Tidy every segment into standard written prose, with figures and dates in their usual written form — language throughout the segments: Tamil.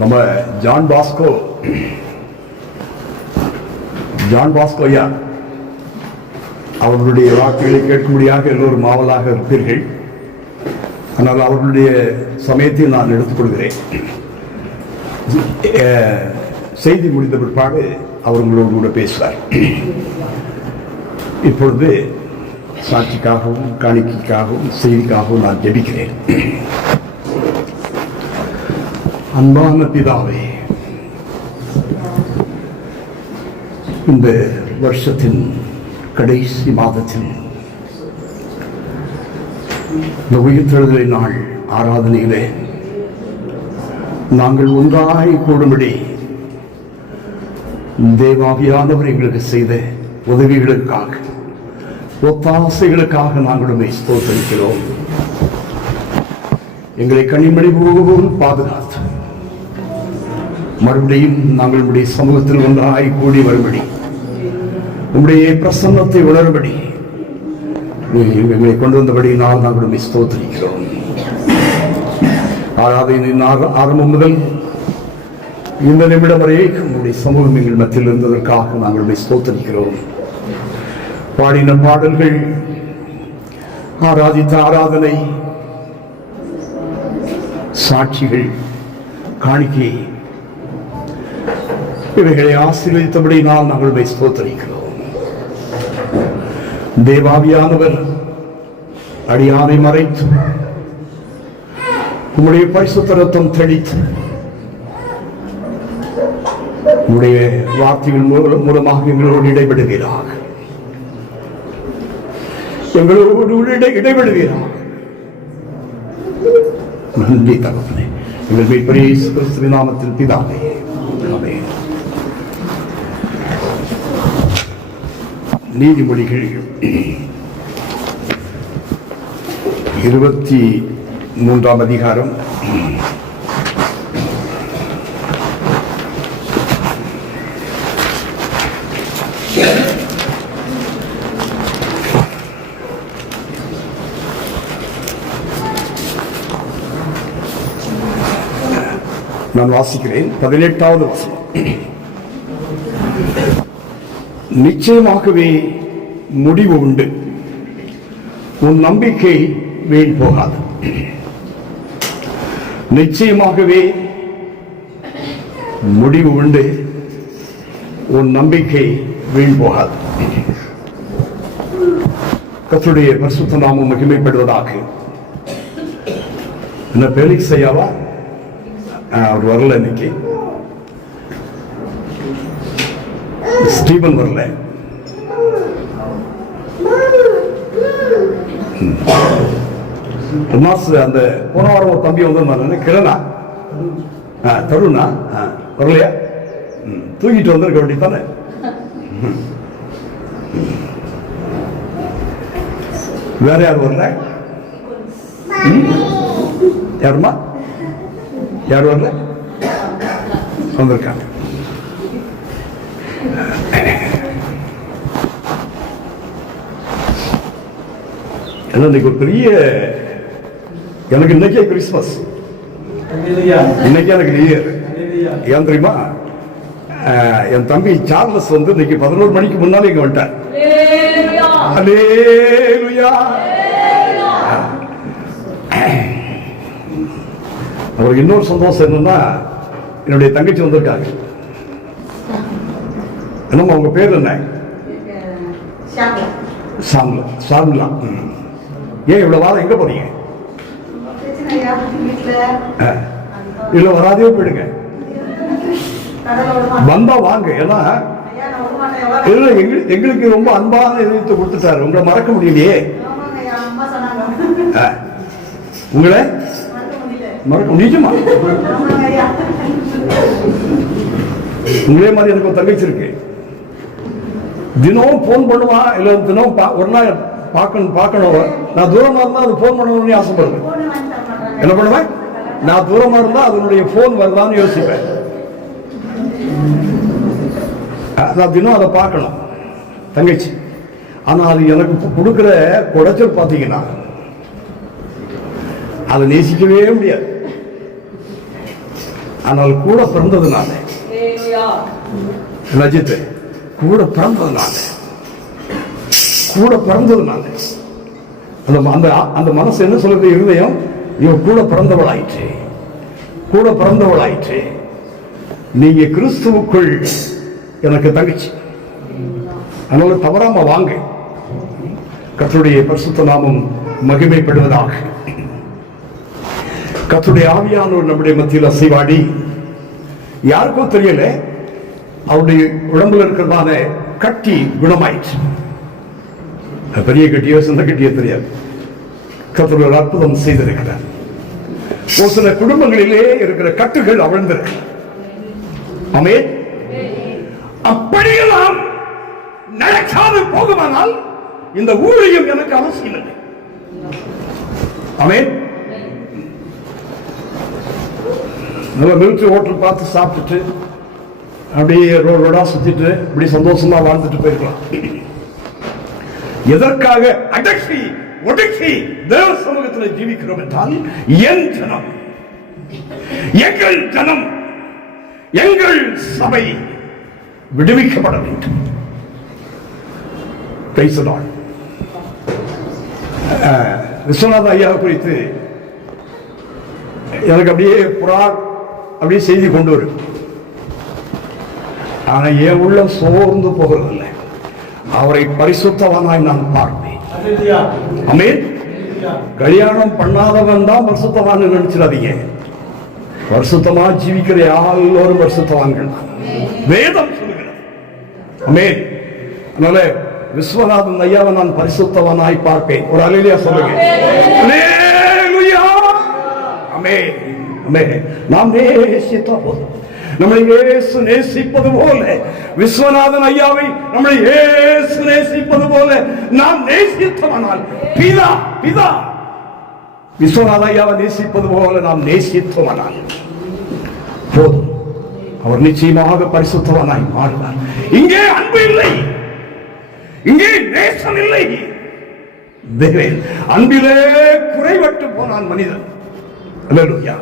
நம்ம ஜான் பாஸ்கோ ஐயா அவர்களுடைய வாக்குகளை கேட்கும்படியாக எல்லோரும் ஆவலாக இருப்பீர்கள். ஆனால் அவர்களுடைய சமயத்தை நான் எடுத்துக்கொள்கிறேன். செய்தி முடிந்த பிற்பாடு அவர்களோடு கூட பேசுவார். இப்பொழுது சாட்சிக்காகவும் காணிக்கைக்காகவும் செய்திக்காகவும் நான் ஜெபிக்கிறேன். அன்பான பிதாவே, இந்த வருஷத்தின் கடைசி மாதத்தில் இந்த உயிர்த்தெழுதலை நாள் ஆராதனையிலே நாங்கள் ஒன்றாய் கூடும்படி தேவாவியானவர் எங்களுக்கு செய்த உதவிகளுக்காக ஒத்தாசைகளுக்காக நாங்களுமே ஸ்தோத்திரிக்கிறோம். எங்களை கனிமணி போகவும் பாதுகாத்து மறுபடியும் நாங்கள் உடைய சமூகத்தில் ஒன்றாய் கூடி வரும்படி உங்களுடைய பிரசன்னத்தை உணரும்படி எங்களை கொண்டு வந்தபடி நாங்கள் ஸ்தோத்திரிக்கிறோம். ஆராதனையின் ஆரம்பம் முதல் இந்த நிமிடம் வரை உங்களுடைய சமூகம் எங்கள் மத்தியில் இருந்ததற்காக நாங்கள் ஸ்தோத்திரிக்கிறோம். பாடின பாடல்கள், ஆராதித்த ஆராதனை, சாட்சிகள், காணிக்கை இவைகளை ஆசீர்வதித்தபடி நாங்கள் ஸ்தோத்திரிக்கிறோம். தேவாவியானவர் அடியானை மறைத்து உம்முடைய பரிசுத்த ரத்தம் தெளித்து உம்முடைய வார்த்தைகள் மூலமாக எங்களோடு இடைபெறுகிறார். நன்றி தகப்பனே. எங்கள் மீட்பரே இயேசு கிறிஸ்துவின் நாமத்தில் பிதாவே, ஆமென். நீதிமொழிகள் 23ஆம் அதிகாரம் 18வது வசனம். நிச்சயமாகவே முடிவு உண்டு, உன் நம்பிக்கை வீண் போகாது. நிச்சயமாகவே முடிவு உண்டு, உன் நம்பிக்கை வீண் போகாது. கர்த்தருடைய பரிசுத்த நாமம் மகிமைப்படுவதாக. என்ன பெலிக்ஸ் ஐயாவா? அவர் வரல இன்னைக்கு. ஸ்டீபன் வரல. அந்த போன வாரம் ஒரு தம்பி வந்து கிரணா தருணா வரலையா? தூக்கிட்டு வந்திருக்க வேண்டியதானே. வேற யார் வரல? யாருமா? யார் வரல? வந்திருக்காங்க. இன்னைக்கு ஒரு பெரிய, எனக்கு இன்னைக்கே கிறிஸ்துமஸ், இன்னைக்கு எனக்கு நியூ இயர். ஏன் தெரியுமா? என் தம்பி சார்லஸ் வந்து இன்னைக்கு 11 மணிக்கு முன்னாலே இங்க வந்துட்டார். அவருக்கு இன்னொரு சந்தோஷம் என்னன்னா, என்னுடைய தங்கச்சி வந்திருக்காங்க. என்னம்மா உங்க பேர் என்ன? சாம்லா. ஏன் இவ்வளவு வாரம் எங்க போறீங்க? இல்ல வராதே போயிடுங்க. வந்தா வாங்க. ஏன்னா எங்களுக்கு ரொம்ப அன்பான இதயத்தை கொடுத்துட்டாரு. உங்களை மறக்க முடியலையே. உங்களை மறக்க நிஜமா? உங்களே மாதிரி எனக்கு ஒரு தங்கச்சி இருக்கு. தினம் போன் பண்ணுவா. இல்ல தினம் ஒரு நாள் பார்க்கணும். நான் தூரமா இருந்தா அது போன் பண்ணணும்னு ஆசைப்படுவேன். என்ன பண்ணுவேன்? நான் தூரமா இருந்தா அதனுடைய போன் வருதான்னு யோசிப்பேன். நான் தினம் அதை பார்க்கணும் தங்கச்சி. ஆனா அது எனக்கு கொடுக்கிற குடைச்சல் பார்த்தீங்கன்னா அதை நேசிக்கவே முடியாது. ஆனால் கூட பிறந்ததுனால ரஜித் கூட பிறந்ததுனால அந்த மனசு என்ன சொல்றது? இருதயம் இவன் கூட பிறந்தவளாயிற்று. நீங்க கிறிஸ்துவுக்குள் எனக்கு தங்கச்சி. அதனால தவறாம வாங்க. கர்த்தருடைய பரிசுத்த நாமம் மகிமைப்படுவதாக. கர்த்தருடைய ஆவியானவர் நம்முடைய மத்தியில் அசைவாடி, யாருக்கும் தெரியல, அவருடைய உடம்புல இருக்கிறதான கட்டி குணமாயிற்று. பெரிய கட்டியோ சின்ன கட்டியோ தெரியாது. கர்த்தர் ஒரு அற்புதம் செய்திருக்கிறார். ஒரு சில குடும்பங்களிலே இருக்கிற கட்டுகள் அவிழ்ந்திருக்கு. ஆமென். அப்படியெல்லாம் நடக்காது போகுமானால் இந்த ஊழியம் எனக்கு அவசியம் இல்லை. ஆமென். நம்ம மிலிட்டரி ஹோட்டல் பார்த்து சாப்பிட்டுட்டு அப்படியே ரோடா சுத்திட்டு இப்படி சந்தோஷமா வாழ்ந்துட்டு போயிருக்கலாம். எதற்காக அடக்கி ஒடுக்கி தேவ சமூகத்தில் ஜீவிக்கிறோம் என்றால், என் ஜனம், எங்கள் ஜனம், எங்கள் சபை விடுவிக்கப்பட வேண்டும். விஸ்வநாத ஐயா குறித்து எனக்கு அப்படியே செய்தி கொண்டு வரும். ஆனா என் உள்ள சோர்ந்து போகிறதில்லை. அவரை பரிசுத்தவானாய் நான் பார்ப்பேன். ஆமென். கல்யாணம் பண்ணாதவன் தான் பரிசுத்தவான் நினைச்சிடாதீங்க. பரிசுத்தமா ஜீவிக்கிற எல்லாரும் பரிசுத்தவான்கள். வேதம் சொல்லுகிறது. ஆமென். அதனால விஸ்வநாதன் ஐயாவை நான் பரிசுத்தவானாய் பார்ப்பேன். ஒரு அல்லேலூயா சொல்லுங்க. அல்லேலூயா. ஆமென். ஆமென். நாம் நேசித்தா போதும். நம்மளை இயேசு நேசிப்பது போல, விஸ்வநாதன் ஐயாவை நம்மளை இயேசு நேசிப்பது போல நாம் நேசித்தவனால், பிதா விஸ்வநாத ஐயாவை நேசிப்பது போல நாம் நேசித்தவனால் போதும். அவர் நிச்சயமாக பரிசுத்தவனாய் மாறுவார். இங்கே அன்பு இல்லை, இங்கே நேசம் இல்லை. தேவன் அன்பிலே குறைவட்டு போனான் மனிதன். அல்லேலூயா.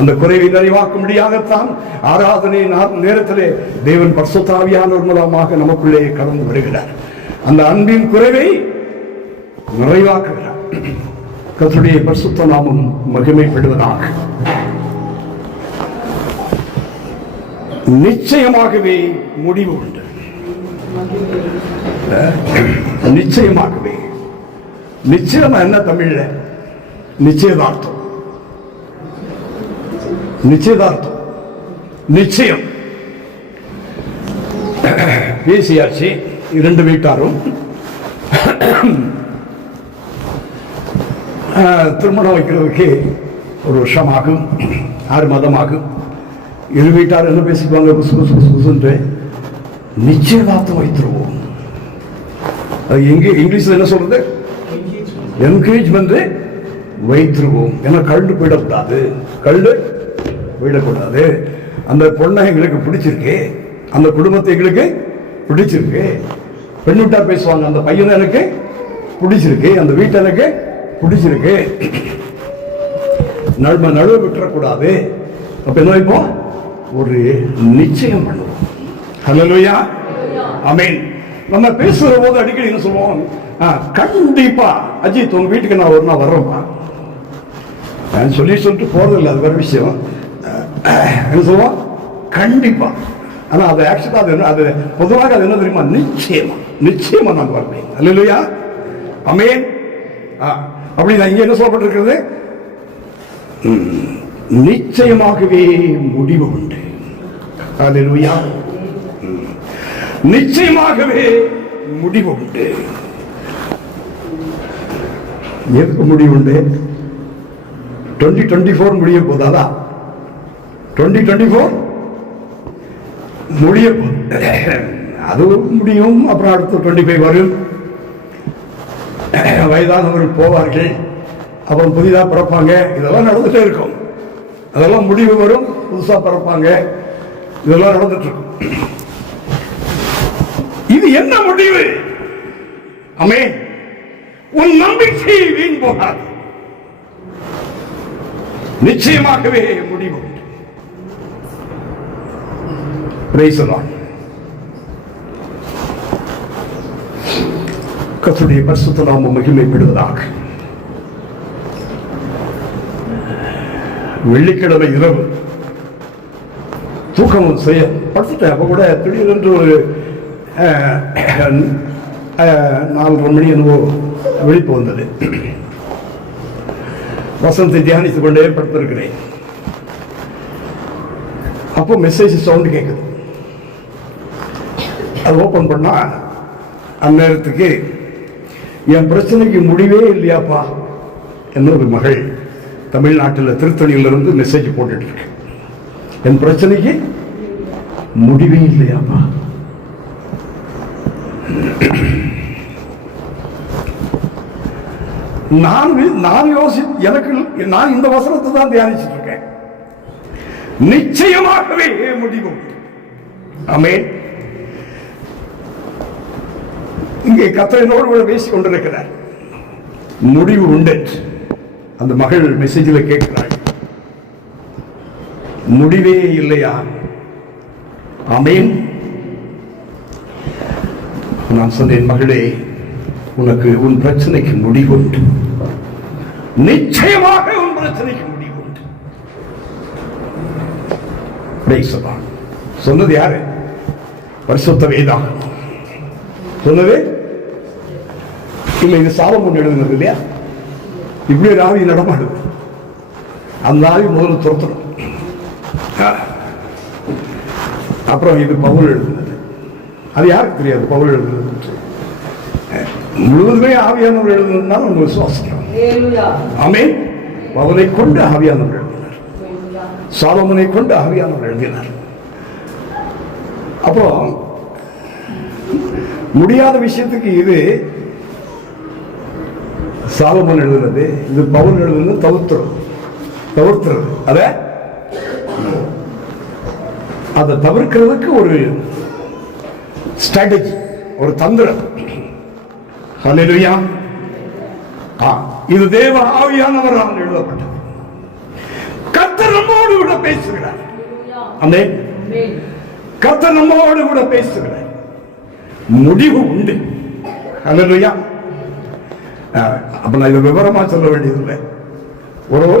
அந்த குறைவை நிறைவாக்கும்படியாகத்தான் ஆராதனை நேரத்திலே தேவன் பரிசுத்த ஆவியானவர் மூலமாக நமக்குள்ளே கடந்து வருகிறார். அந்த அன்பின் குறைவை நிறைவாக்குகிறார். கர்த்தருடைய பரிசுத்த நாமம் மகிமைப்படுவதாக. நிச்சயமாகவே முடிவு உண்டு. நிச்சயமாகவே. நிச்சயம் என்ன தமிழ்ல? நிச்சயதார்த்தம். நிச்சயம் பேசியாச்சு. இரண்டு வீட்டாரும் திருமணம் வைக்கிறதுக்கு ஒரு வருஷமாகும், 6 மாதமாகும். இரு வீட்டார் என்ன பேசிக்குவாங்க? குசு குசு குசு குசுன்ட்டு நிச்சயதார்த்தம் வைத்திருவோம். அது இங்கிலீஷ்ல என்ன சொல்றது? என்கரேஜ்மெண்ட் வைத்திருவோம். ஏன்னா கழுண்டு போயிடக்கூடாது. அந்த பொண்ணை எங்களுக்கு பிடிச்சிருக்கு, அந்த குடும்பத்தை எங்களுக்கு பிடிச்சிருக்கு. பெண் வீட்டா பேசுவாங்க, அந்த பையனை எனக்கு பிடிச்சிருக்கு, அந்த வீட்டை எனக்கு பிடிச்சிருக்கு, நடுவு விட்டுறக்கூடாது. அப்ப என்ன வைப்போம்? ஒரு நிச்சயம் பண்ணுவோம். ஹல்லேலூயா. ஆமென். நம்ம பேசுற போது அடிக்கடி என்ன சொல்லுவோம்? கண்டிப்பா அஜித் உங்க வீட்டுக்கு நான் ஒரு நாள் வர்றேன்ப்பா. நான் சொல்லிட்டு போறதில்லை, அது வேற விஷயம். என்ன சொல்லுவோம்? கண்டிப்பா. ஆனா அது ஆக்சுவலா அது பொதுவாக அது என்ன தெரியுமா? நிச்சயமா நான் வருவேன். அல்லேலூயா. ஆமென். அப்படி நான் இங்க என்ன சொல்லப்பட்டிருக்கிறது? நிச்சயமாகவே முடிவு உண்டு. அல்லேலூயா. நிச்சயமாகவே முடிவு உண்டு. எதுக்கு முடிவு உண்டு? 2024 முடிய போதாதா? 2024 முடிய போகுது. அது முடியும். அப்புறம் அடுத்து 25 வரும். வயதானவர்கள் போவார்கள், அப்புறம் புதிதாக பிறப்பாங்க. இதெல்லாம் நடந்துட்டே இருக்கும். அதெல்லாம் முடிவு வரும், புதுசா பிறப்பாங்க. இதெல்லாம் நடந்துட்டு இருக்கும். இது என்ன முடிவு? ஆமென். உன் நம்பிக்கை வீண் போகாது. நிச்சயமாகவே முடிவு. Praise the Lord. கர்த்தருடைய பரிசுத்த நாமம் மகிமைப்படுவதாக. வெள்ளிக்கிழமை இரவு தூக்கம் செய்ய படுத்துட்டேன். அப்ப கூட திடீரென்று ஒரு 4:30 மணி என்னவோ விழிப்பு வந்தது. வசனத்தை தியானித்துக் கொண்டே படுத்திருக்கிறேன். அப்போ மெசேஜ் சவுண்ட் கேட்குது. அது ஓபன் பண்ணா அந்நேரத்துக்கு என் பிரச்சனைக்கு முடிவே இல்லையாப்பா என்ன ஒரு மகள் தமிழ்நாட்டில் திருத்தணியிலிருந்து மெசேஜ் போட்டுட்டு இருக்கு. என் பிரச்சனைக்கு முடிவே இல்லையாப்பா. நான் நான் இந்த வசனத்தை தான் தியானிச்சுட்டு இருக்கேன். நிச்சயமாகவே முடிவு. ஆமென். இங்கே கர்த்தரோடு கூட பேசிக் கொண்டிருக்கிறார். முடிவு உண்டு. அந்த மகள் மெசேஜில் கேட்கிறாள், முடிவே இல்லையா? ஆமென். நான் சொன்னேன், மகளே, உனக்கு உன் பிரச்சனைக்கு முடிவு உண்டு. நிச்சயமாக உன் பிரச்சனைக்கு முடிவு உண்டு. சொன்னது யாரு? பரிசுத்த வேதாகமம் சொன்னது இல்ல. இது சாலமோன் எழுதுனது இல்லையா? இப்படி ஒரு ஆவி நடமாடுது. அந்த ஆவி முதல்ல துரத்தணும். அப்புறம் இது பவுல் எழுதுனது. அது யாருக்கு தெரியாது பவுல் எழுதுனது? முழுவதுமே ஆவியானவர் எழுதுனதுனால நம்ம விசுவாசிக்கிறோம். ஆமென். பவுலை கொண்டு ஆவியானவர் எழுதினார். சாலமோனை கொண்டு ஆவியானவர் எழுதினார். அப்போ முடியாத விஷயத்துக்கு இது சாலமோன் எழுதுனது, இது பவுல் எழுதுனது. தவிர்த்துறது அதை தவிர்க்கிறதுக்கு ஒரு ஸ்ட்ராட்டஜி, ஒரு தந்திரம். ஹல்லேலூயா. இது தேவ ஆவியானவரால் எழுதப்பட்டது. கர்த்தர் நம்மோடு கூட பேசுகிறார். ஆமென். கர்த்தர் நம்மோடு கூட பேசுகிறார். முடிவு உண்டு. ஹல்லேலூயா. அப்ப நான் இதை விவரமா சொல்ல வேண்டியதில்லை.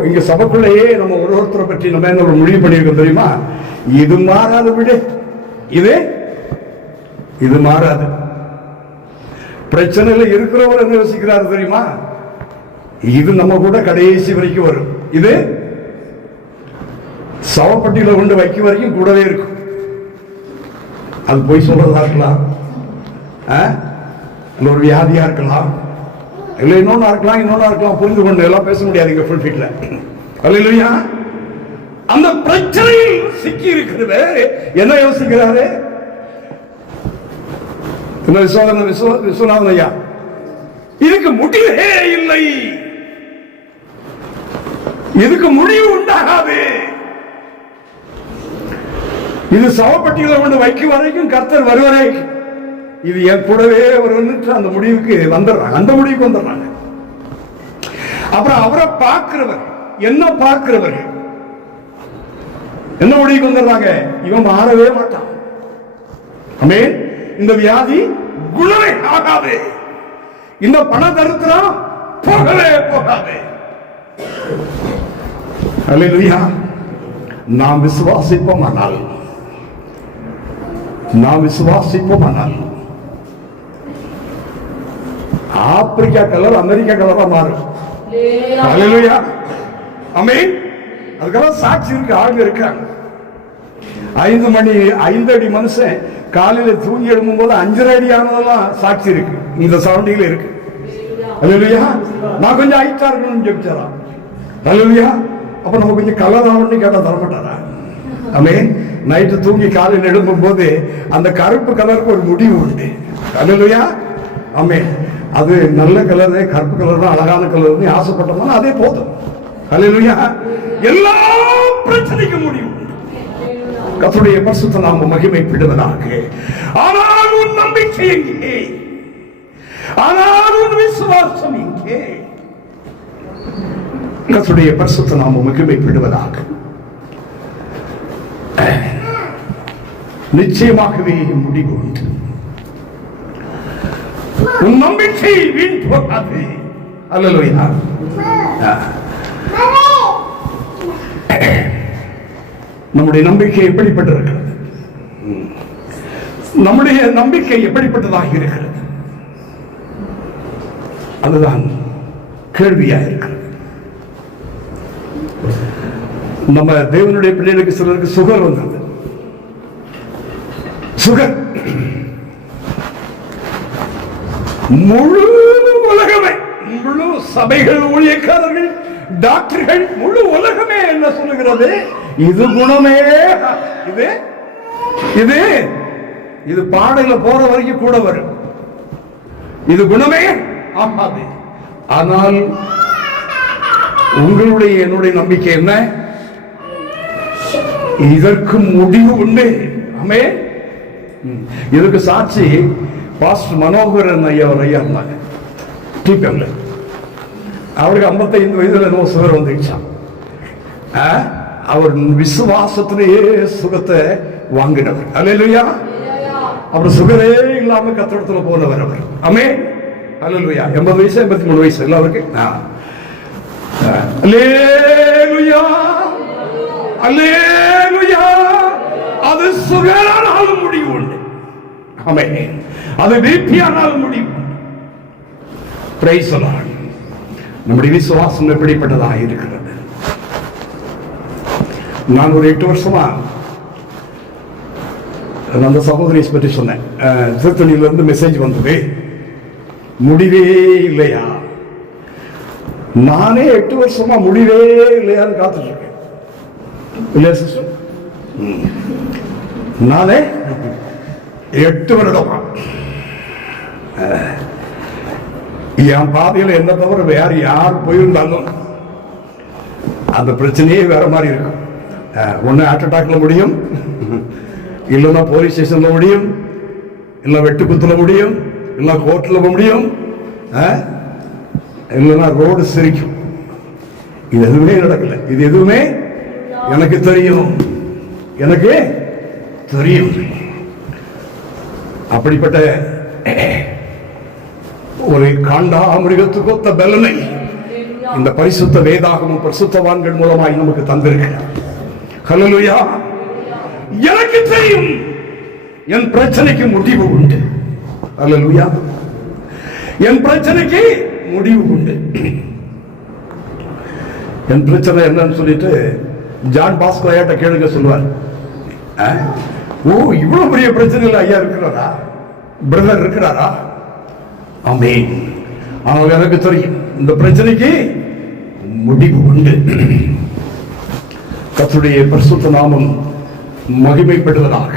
இங்க சபைக்குள்ளேயே நம்ம ஒருத்தரை பற்றி நம்ம என்ன முடிவு பண்ணியிருக்கோம் தெரியுமா? இது மாறாது விடு, இது மாறாது. பிரச்சனையில இருக்கிறவர் என்ன யோசிக்கிறார் தெரியுமா? இது நம்ம கூட கடைசி வரைக்கும் வரும். இது சவப்பட்டியில கொண்டு வைக்கும் வரைக்கும் கூடவே இருக்கும். அது போய் சொல்றதா இருக்கலாம், ஒரு வியாதியா இருக்கலாம், இல்ல இன்னொன்னா இருக்கலாம். புரிந்து கொண்டு எல்லாம் பேச முடியாது ஃபுல் ஃபிட்ல. அல்லேலூயா. அந்த பிரச்சனையில் சிக்கி இருக்கிறவர் என்ன யோசிக்கிறாரு? விஸ்வநாதன் ஐயா, இதுக்கு முடிவே இல்லை, இதுக்கு முடிவு உண்டாகாது. இது சவப்பட்டிகளை கொண்டு வைக்கும் வரைக்கும் கர்த்தர் வருவரை இது என் கூடவே வருவன்னு அந்த முடிவுக்கு வந்துடுறாங்க. அந்த முடிவுக்கு வந்துடுறாங்க. அப்புறம் அவரை பார்க்கிறவர் என்ன பார்க்கிறவர்கள் என்ன முடிவுக்கு வந்துடுறாங்க? இவன் மாறவே மாட்டான். ஆமென். இந்த வியாதி குணமே ஆகாது, இந்த பண தரித்திரம் போகவே போகாது. அல்லேலூயா. நாம் விசுவாசிப்போமானால் ஆப்பிரிக்கா கலர் அமெரிக்கா கலரா மாறும். அல்லேலூயா. ஆமென். அதுக்கெல்லாம் சாட்சி இருக்கு, ஆளுங்க இருக்காங்க. 5 அடி மனுஷன் காலையில தூங்கி எழும்பும் போது 5.5 அடி ஆனதெல்லாம் சாட்சி இருக்கு, இந்த சரௌண்டிங்ல இருக்கு. அல்லேலூயா. நான் கொஞ்சம் ஹைட்டா இருக்கணும்னு ஜெபிச்சாராம். அல்லேலூயா. அப்ப நம்ம கொஞ்சம் கலர் ஆகணும்னு கேட்டா தரமாட்டாரா? ஆமென். நைட்டு தூங்கி காலையில் எழும்பும் போது அந்த கருப்பு கலருக்கு ஒரு முடிவு உண்டு. அல்லேலூயா. ஆமென். அது நல்ல கலர், கருப்பு கலர் தான் அழகான கலர்னு ஆசைப்பட்டோம்னா அதே போதும். அல்லேலூயா. எல்லா பிரச்சனைக்கும் முடிவு உண்டு. கர்த்தருடைய பரிசுத்த நாமம் மகிமைப்படுவதாக. ஆனால் உன் நம்பிக்கை எங்கே? ஆனால் உன் விசுவாசம் எங்கே? கர்த்தருடைய பரிசுத்த நாமம் மகிமைப்படுவதாக. நிச்சயமாகவே முடிவு உண்டு. உன் நம்பிக்கை வீண் போகாது. அல்லேலூயா. நம்முடைய நம்பிக்கை எப்படிப்பட்டிருக்கிறது? நம்முடைய நம்பிக்கை எப்படிப்பட்டதாக இருக்கிறது? அதுதான் கேள்வியாக இருக்கிறது. நம்ம தேவனுடைய பிள்ளைகளுக்கு சிலருக்கு சுகர் வந்தது. சுகர் முழு உலகமே, முழு சபைகள், ஊழியக்காரர்கள், டாக்டர்கள், முழு உலகமே என்ன சொல்லுகிறது? இது குணமே, இது இது இது பாடையில போற வரைக்கும் கூட வரும். இது குணமே ஆகாது. ஆனால் உங்களுடைய என்னுடைய நம்பிக்கை என்ன? இதற்கு முடிவு உண்டு. ஆமென். இதுக்கு சாட்சி பாஸ்டர் மனோகரன் ஐயா இருந்தாங்க. டிபிஎம்ல அவருக்கு 55 வயதுல என்னவோ சுகர் வந்துச்சான். அவர் விசுவாசத்திலேயே சுகத்தை வாங்கினவர். அல்லேலூயா. அப்புறம் சுகரே இல்லாம கத்தடத்துல போனவர் அவர். ஆமென். அல்லேலூயா. 80 வயசு 83 வயசு எல்லாருக்கும். அல்லேலூயா. அல்லேலூயா. அது சுகரானாலும் முடிவு உண்டு. ஆமென். அது பிபியானாலும் முடிவு உண்டு. Praise the Lord. நம்முடைய விசுவாசம் எப்படிப்பட்டதாக இருக்கிறது? நான் ஒரு 8 வருஷமா அந்த சகோதரி பற்றி சொன்னேன். திருத்தணியிலிருந்து மெசேஜ் வந்தது, முடிவே இல்லையா? நானே 8 வருஷமா முடிவே இல்லையான்னு காத்துட்டு இருக்கேன். இல்லையா சிஸ்டர்? நானே 8 வருடமா என் பாதையில் என்ன தவிர வேற யார் போயிருந்தாலும் அந்த பிரச்சனையே வேற மாதிரி இருக்கும். ஒன்னு ஹார்ட் அட்டாக்ல முடியும், இல்லைன்னா போலீஸ் ஸ்டேஷன்ல முடியும், இல்ல வெட்டுக்குத்துல முடியும், இல்ல கோர்ட்ல முடியும், இல்லைன்னா ரோடு சிரிக்கும். இது எதுவுமே நடக்கல. இது எதுவுமே எனக்கு தெரியும், எனக்கு தெரியும். அப்படிப்பட்ட ஒரு காண்டாமிருகத்துக்கு ஒத்த பலனை இந்த பரிசுத்த வேதாகமும் பரிசுத்தவான்கள் மூலமாய் நமக்கு தந்திருக்கிறார். ஹல்லேலூயா. எனக்கு தெரியும் என் பிரச்சனைக்கு முடிவு உண்டு. ஹல்லேலூயா. என் பிரச்சனைக்கு முடிவு உண்டு. என் பிரச்சனை என்னன்னு சொல்லிட்டு ஜான் பாஸ்கோ ஐயாட்ட கேளுங்க சொல்லுவார். ஓ, இவ்வளவு பெரிய பிரச்சனைகள் ஐயா இருக்கிறாரா, பிரதர் இருக்கிறாரா? ஆமென். ஆனால் எனக்கு தெரியும் இந்த பிரச்சனைக்கு முடிவு உண்டு. கர்த்தருடைய பரிசுத்த நாமம் மகிமைப்படுவதாக.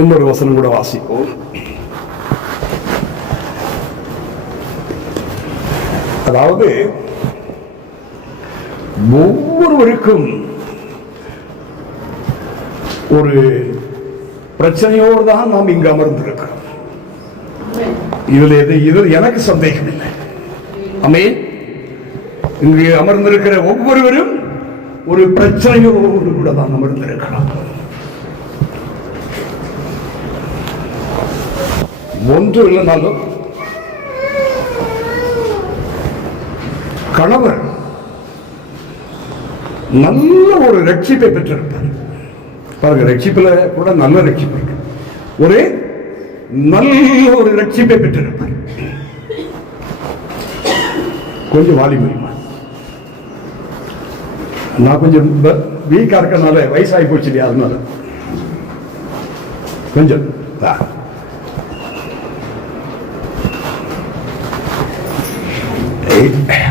இன்னொரு வசனம் கூட வாசிப்போம். அதாவது ஒவ்வொருவருக்கும் ஒரு பிரச்சனையோடு தான் நாம் இங்கு அமர்ந்திருக்கிறோம். இதில் எனக்கு சந்தேகம் இல்லை. ஆமென். இங்கு அமர்ந்திருக்கிற ஒவ்வொருவரும் ஒரு பிரச்சனையோடு கூட தான் அமர்ந்திருக்கிறோம். ஒன்று இல்லைனாலும் கணவர் நல்ல ஒரு ரட்சிப்பை பெற்றிருப்பார். பாருங்க, ரட்சிப்புல கூட நல்ல ரட்சிப்பு இருக்கு. ஒரு நல்ல ஒரு ரட்சிப்பை பெற்றிருப்பார். கொஞ்சம் வாலிபமா, நான் கொஞ்சம் வீக்கா இருக்கனால வயசாகி போச்சு இல்லையா, அதனால கொஞ்சம்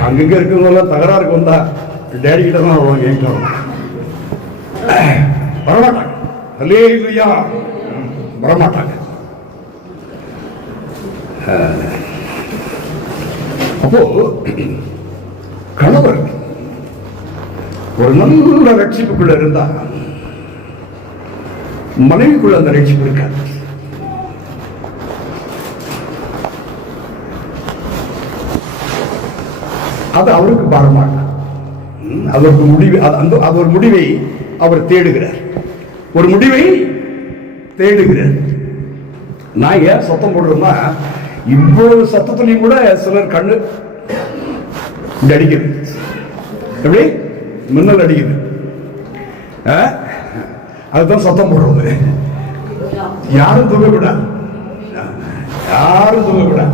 அங்கங்க இருக்கிறவங்க தகராறுக்கு வந்தா டேடி கிட்ட தான் வருவாங்க, என்கிட்ட வரமாட்டாங்க. அல்லேலூயா, வரமாட்டாங்க. அப்போ கணவர் ஒரு நல்ல ரட்சிப்புக்குள்ள இருந்தா மனைவிக்குள்ள அந்த ரட்சிப்பு இருக்காது. அது அவருக்கு பாரமாக, அதற்கு முடிவு, அது ஒரு முடிவை அவர் தேடுகிறார், ஒரு முடிவை தேடுகிறார். நான் ஏன் சத்தம் போடுறோம்னா, இவ்வளவு சத்தத்திலையும் கூட சிலர் கண்ணு அடிக்குது, எப்படி மின்னல் அடிக்குது, அதுதான் சத்தம் போடுறது. யாரும் தூங்கக்கூடாது, யாரும் தூங்கக்கூடாது.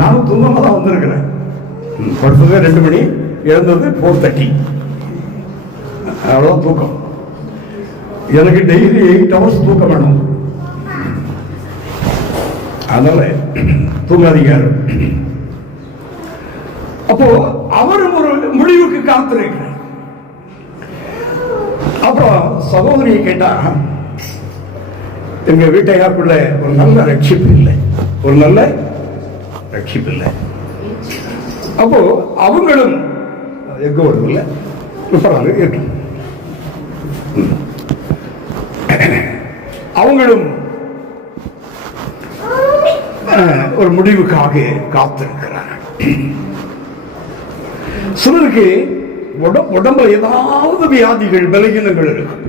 நானும் தூங்காம தான் வந்திருக்கிறேன். படுத்தது 2 மணி, எழுந்தது 4:30, அவ்வளவுதான் தூக்கம். எனக்கு டெய்லி 8 hours தூக்கம் வேணும், அதனால தூங்காதீங்க. அப்போ அவரும் ஒரு முடிவுக்கு காத்திருக்கிறார். அப்புறம் சகோதரியை கேட்டா, எங்க வீட்டையாக்குள்ள ஒரு நல்ல ரட்சிப்பு இல்லை, ஒரு நல்ல ரட்சிப்பு இல்லை. அப்போ அவங்களும் எங்க வருது இல்லை, அவங்களும் ஒரு முடிவுக்காக காத்திருக்கிறார்கள். சிலருக்கு உடம்புல ஏதாவது வியாதிகள், பலகீனங்கள் இருக்கும்.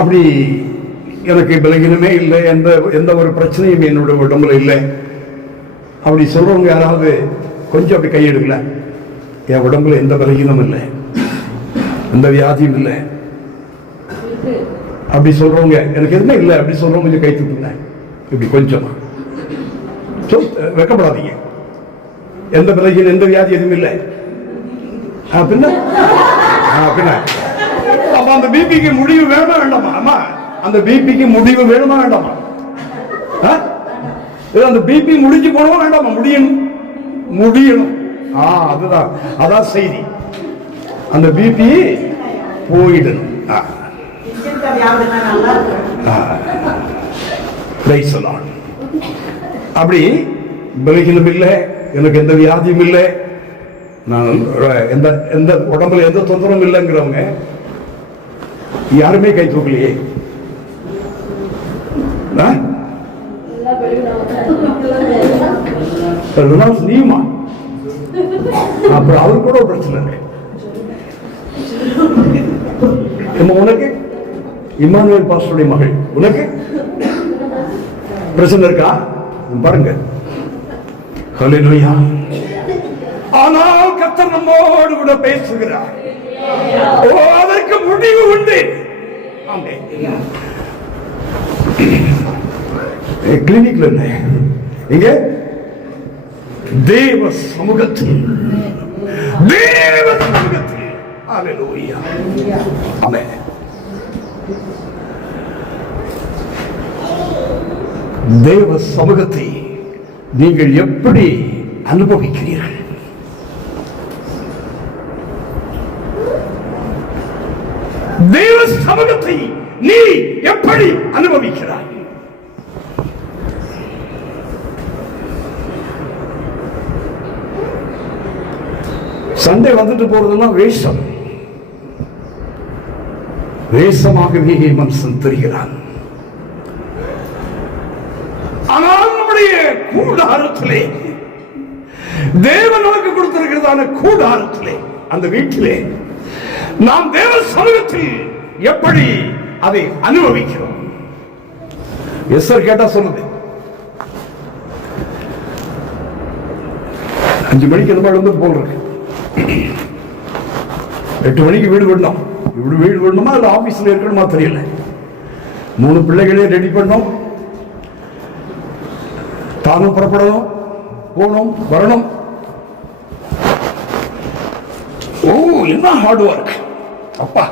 அப்படி எனக்கு பலகீனமே இல்லை, எந்த ஒரு பிரச்சனையும் என்னோட உடம்புல இல்லை அப்படி சொல்றவங்க யாராவது கொஞ்சம் அப்படி கையெடுக்கல, என் உடம்புல எந்த பலகீனமும் இல்லை, எந்த வியாதியும் இல்லை அப்படி சொல்றவங்க, எனக்கு எதுவுமே இல்லை அப்படி சொல்றவங்க கொஞ்சம் கை தூக்குங்க. இப்படி கொஞ்சமா வெக்கப்படாதீங்க. எந்த பலகீனம், எந்த வியாதி எதுவும் இல்லை. பின்ன அப்ப அந்த பிபிக்கு முடிவு வேணுமா வேண்டாமா? ஆமா, அந்த பிபிக்கு முடிவு வேணுமா வேண்டாமா? அந்த பிபி முடிஞ்சு போனோமா வேண்டாமா? முடியணும், முடியணும். அதுதான், அதான் செய்தி. அந்த பிபி போயிடணும். அப்படி பலகீனம் இல்லை, எனக்கு எந்த வியாதியும் இல்லை, நான் எந்த உடம்புல எந்த தொந்தரவும் இல்லைங்கிறவங்க யாருமே கை தூக்கலையே. நீமா அப்புறம் அவரு கூட ஒரு பிரச்சனை இருக்கு. உனக்கு இம்மானுவேல் பாஸ்டருடைய மகள், உனக்கு பிரச்சனை இருக்கா பாருங்க. ஹல்லேலூயா. ஆனால் கர்த்தர் நம்மோடு கூட பேசுகிறார். அதற்கு முடிவு உண்டு. கிளினிக்ல இங்க தேவ சமூகத்தில், தேவ சமூகத்தில். ஹல்லேலூயா. ஆமென். தேவ சமூகத்தை நீங்கள் எப்படி அனுபவிக்கிறீர்கள்? தேவ சமூகத்தை நீ எப்படி அனுபவிக்கிறாய்? சண்டே வந்துட்டு போறதெல்லாம் வேஷம், வேஷமாகவே மனுஷன் தெரிகிறான். ஆனால் நம்முடைய கூடாரத்திலே, தேவன் நமக்கு கொடுத்திருக்கிறதான கூடாரத்திலே, அந்த வீட்டிலே நாம் தேவ சமூகத்தில் எப்படி அதை அனுபவிக்கிறோம்? எஸ்தர் கேட்டா சொன்னது, 5 மணிக்கு அந்த மாதிரி வந்து போல் இருக்கு, 8 மணிக்கு வீடு விடணும், இப்படி வீடு பண்ணணுமா இல்லை ஆபீஸ்ல இருக்கணுமா தெரியல. 3 பிள்ளைகளையும் ரெடி பண்ணோம், தானும் புறப்படணும், போகணும், வரணும். ஓ, என்ன ஹார்ட் ஒர்க் அப்பா.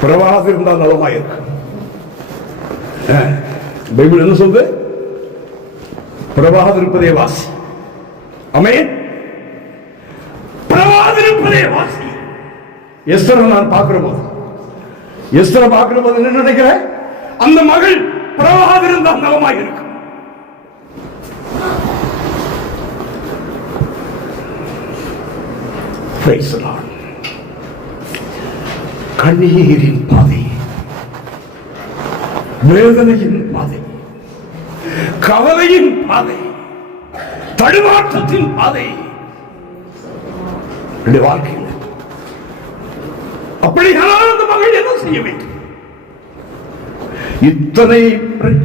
பிறவாது இருந்தால் நலமாயிருக்கு. பைபிள் என்ன சொல்லுது? பிறவாது இருப்பதே வாசி. ஆமென். பிறவாது இருப்பதே வாசி. எஸ்தரை நான் பார்க்கிற போது என்ன நினைக்கிறேன்? அந்த மகள் பிறவாது இருந்தால் நலமாயிருக்கு. கண்ணீரின் பாதை, வேதனையின் பாதை, கவலையின் பாதை, தடுமாற்றத்தின் பாதை வாழ்க்கையில். அப்படியானால் அந்த மகள் என்ன செய்ய வேண்டும்?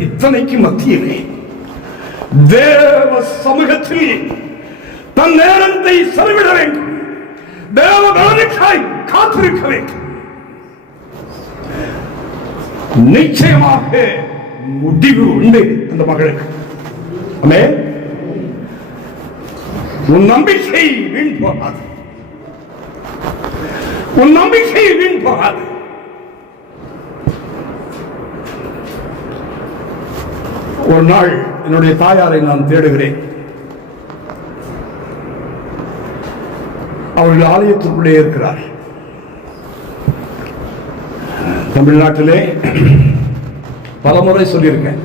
இத்தனைக்கு மத்தியிலே தேவ சமூகத்தில் தன் நேரத்தை செலவிட வேண்டும். தேவ பலனுக்காய் காத்திருக்க வேண்டும். நிச்சயமாக முடிவு உண்டு அந்த மகளுக்கு. ஆமென். உன் நம்பிக்கை வீண் போகாது. உன் நம்பிக்கை வீண் போகாது. ஒரு நாள் என்னுடைய தாயாரை நான் தேடுகிறேன். அவர்கள் ஆலயத்திற்குள்ளே இருக்கிறார். தமிழ்நாட்டிலே பலமுறை சொல்லியிருக்கேன்,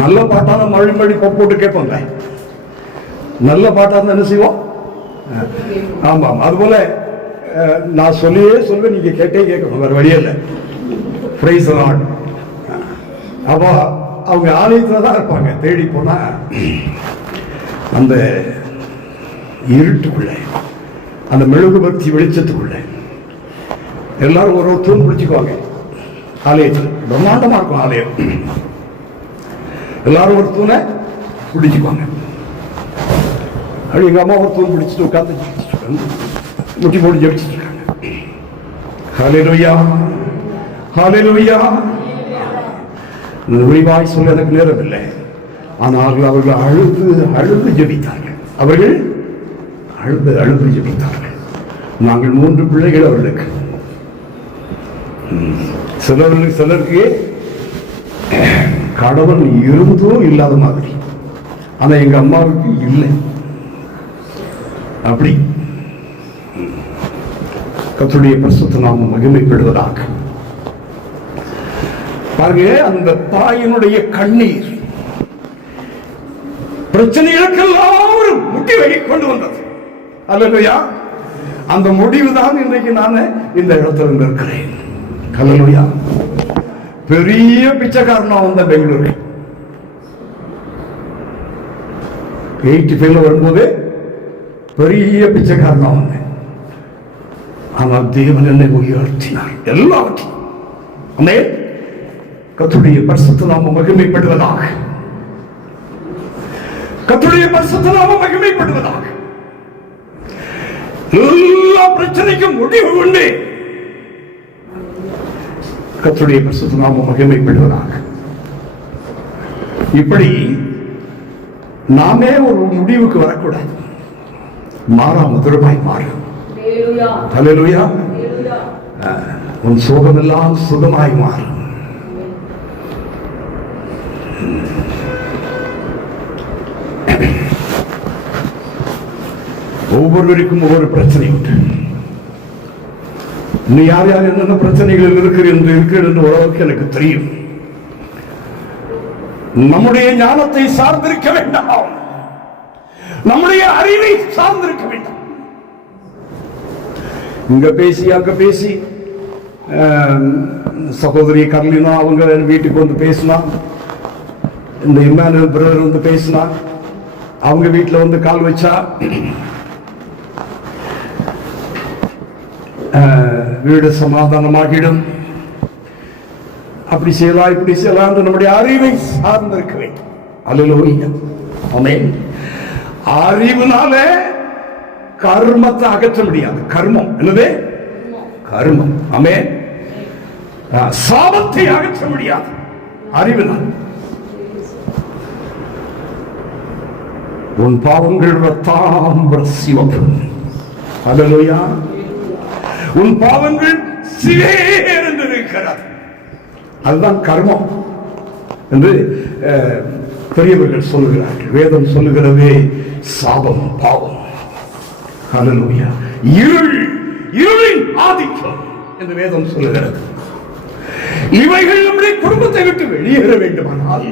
நல்ல பாட்டான மழை போட்டு கேட்பாங்க. நல்ல பாட்டா இருந்தா என்ன செய்வோம்? ஆமாம். அதுபோல நான் சொல்லுவேன், நீங்க கேட்டே கேட்கணும், வேற வழியே இல்லை. Praise the Lord. அப்போ அவங்க ஆலயத்துல தான் இருப்பாங்க. தேடி போனா அந்த இருட்டுக்குள்ள, அந்த மெழுகுபர்த்தி வெளிச்சத்துக்குள்ள எல்லாரும் ஒரு தூண் பிடிச்சுக்குவாங்க. ஆலயத்தில் பிரம்மாண்டமா இருக்கும் ஆலயம். எல்லாரும் ஒரு தூணை பிடிச்சுக்குவாங்க. எங்க அம்மா ஒரு தூண் பிடிச்சிட்டு உட்கார்ந்து முட்டி போட்டு ஜெபிச்சுட்டு இருக்காங்க. ஹல்லேலூயா, ஹல்லேலூயா. விரிவாய் சொல்ல எனக்கு நேரம் இல்லை. ஆனால் அவர்கள் அழுது ஜெபித்தார்கள். அவர்கள் அழுது ஜெபித்தார்கள். நாங்கள் 3 பிள்ளைகள் அவர்களுக்கு. சிலருக்கு கடவுள் இருந்தும் இல்லாத மாதிரி. ஆனா எங்க அம்மாவுக்கு இல்லை. அப்படி கர்த்தருடைய பரிசுத்த நாமம் மகிமைப்படுவதாக. பாருங்க, அந்த தாயினுடைய கண்ணீர் பிரச்சனைகளுக்கெல்லாம் ஒரு முடிவை கொண்டு வந்தது. அல்லேலூயா. அந்த முடிவு தான் இன்றைக்கு நான் இந்த இடத்துல இருக்கிறேன். அல்லேலூயா. பெரிய பிச்சைக்காரனா வந்த பெங்களூரு 85 வரும்போது பெரிய பிச்சைக்காரனா வந்தேன். ஆனால் தேவன் என்னை உயர்த்தினார் எல்லாவற்றையும். ஆமென். கர்த்தருடைய பரிசுத்த நாமம் மகிமைப்படுவதாக. கர்த்தருடைய பரிசுத்த நாமம் மகிமைப்படுவதாக. எல்லா பிரச்சனைக்கும் முடிவு உண்டு. கர்த்தருடைய பரிசுத்த நாமம் மகிமைப்படுவதாக. இப்படி நாமே ஒரு முடிவுக்கு வரக்கூடாது. மாறாம திருமாய் மாறும். ஹல்லேலூயா. உன் சோகமெல்லாம் சுகமாய் மாறும். ஒவ்வொருவருக்கும் ஒவ்வொரு பிரச்சனை உண்டு. நீ யார் யார் என்னென்ன பிரச்சனைகள் இருக்கிறது என்று ஓரளவுக்கு எனக்கு தெரியும். நம்முடைய ஞானத்தை சார்ந்திருக்க வேண்டாம், நம்முடைய அறிவை சார்ந்திருக்க வேண்டாம். இங்க பேசி அங்க பேசி, சகோதரி கர்லினா அவங்க வீட்டுக்கு வந்து பேசினா, இந்த இம்மானுவேல் பிரதர் வந்து பேசினா, அவங்க வீட்டில் வந்து கால் வச்சா, வீடு சமாதானமாகிடும். அப்படி செய்யலாம் இப்படி செய்யலாம் என்று நம்முடைய அறிவை சார்ந்திருக்க வேண்டும். அல்லேலூயா. ஆமென். அறிவுனால கர்மத்தை அகற்ற முடியாது. கர்மம் என்னது? கர்மம். ஆமென். சாபத்தை அகற்ற முடியாது அறிவினால். உன் பாவங்கள் ரத்தாம்பர சிவப்பு. அல்லேலூயா. உன் பாவங்கள் சிவேர்ந்திருக்கிறது. அதுதான் கர்மம் என்று பெரியவர்கள் சொல்லுகிறார்கள். வேதம் சொல்லுகிறதே சாபம், பாவம். அல்லேலூயா. இருளின் ஆதிக்கம் என்று வேதம் சொல்லுகிறது. இவைகள் நம்முடைய குடும்பத்தை விட்டு வெளியேற வேண்டுமானால்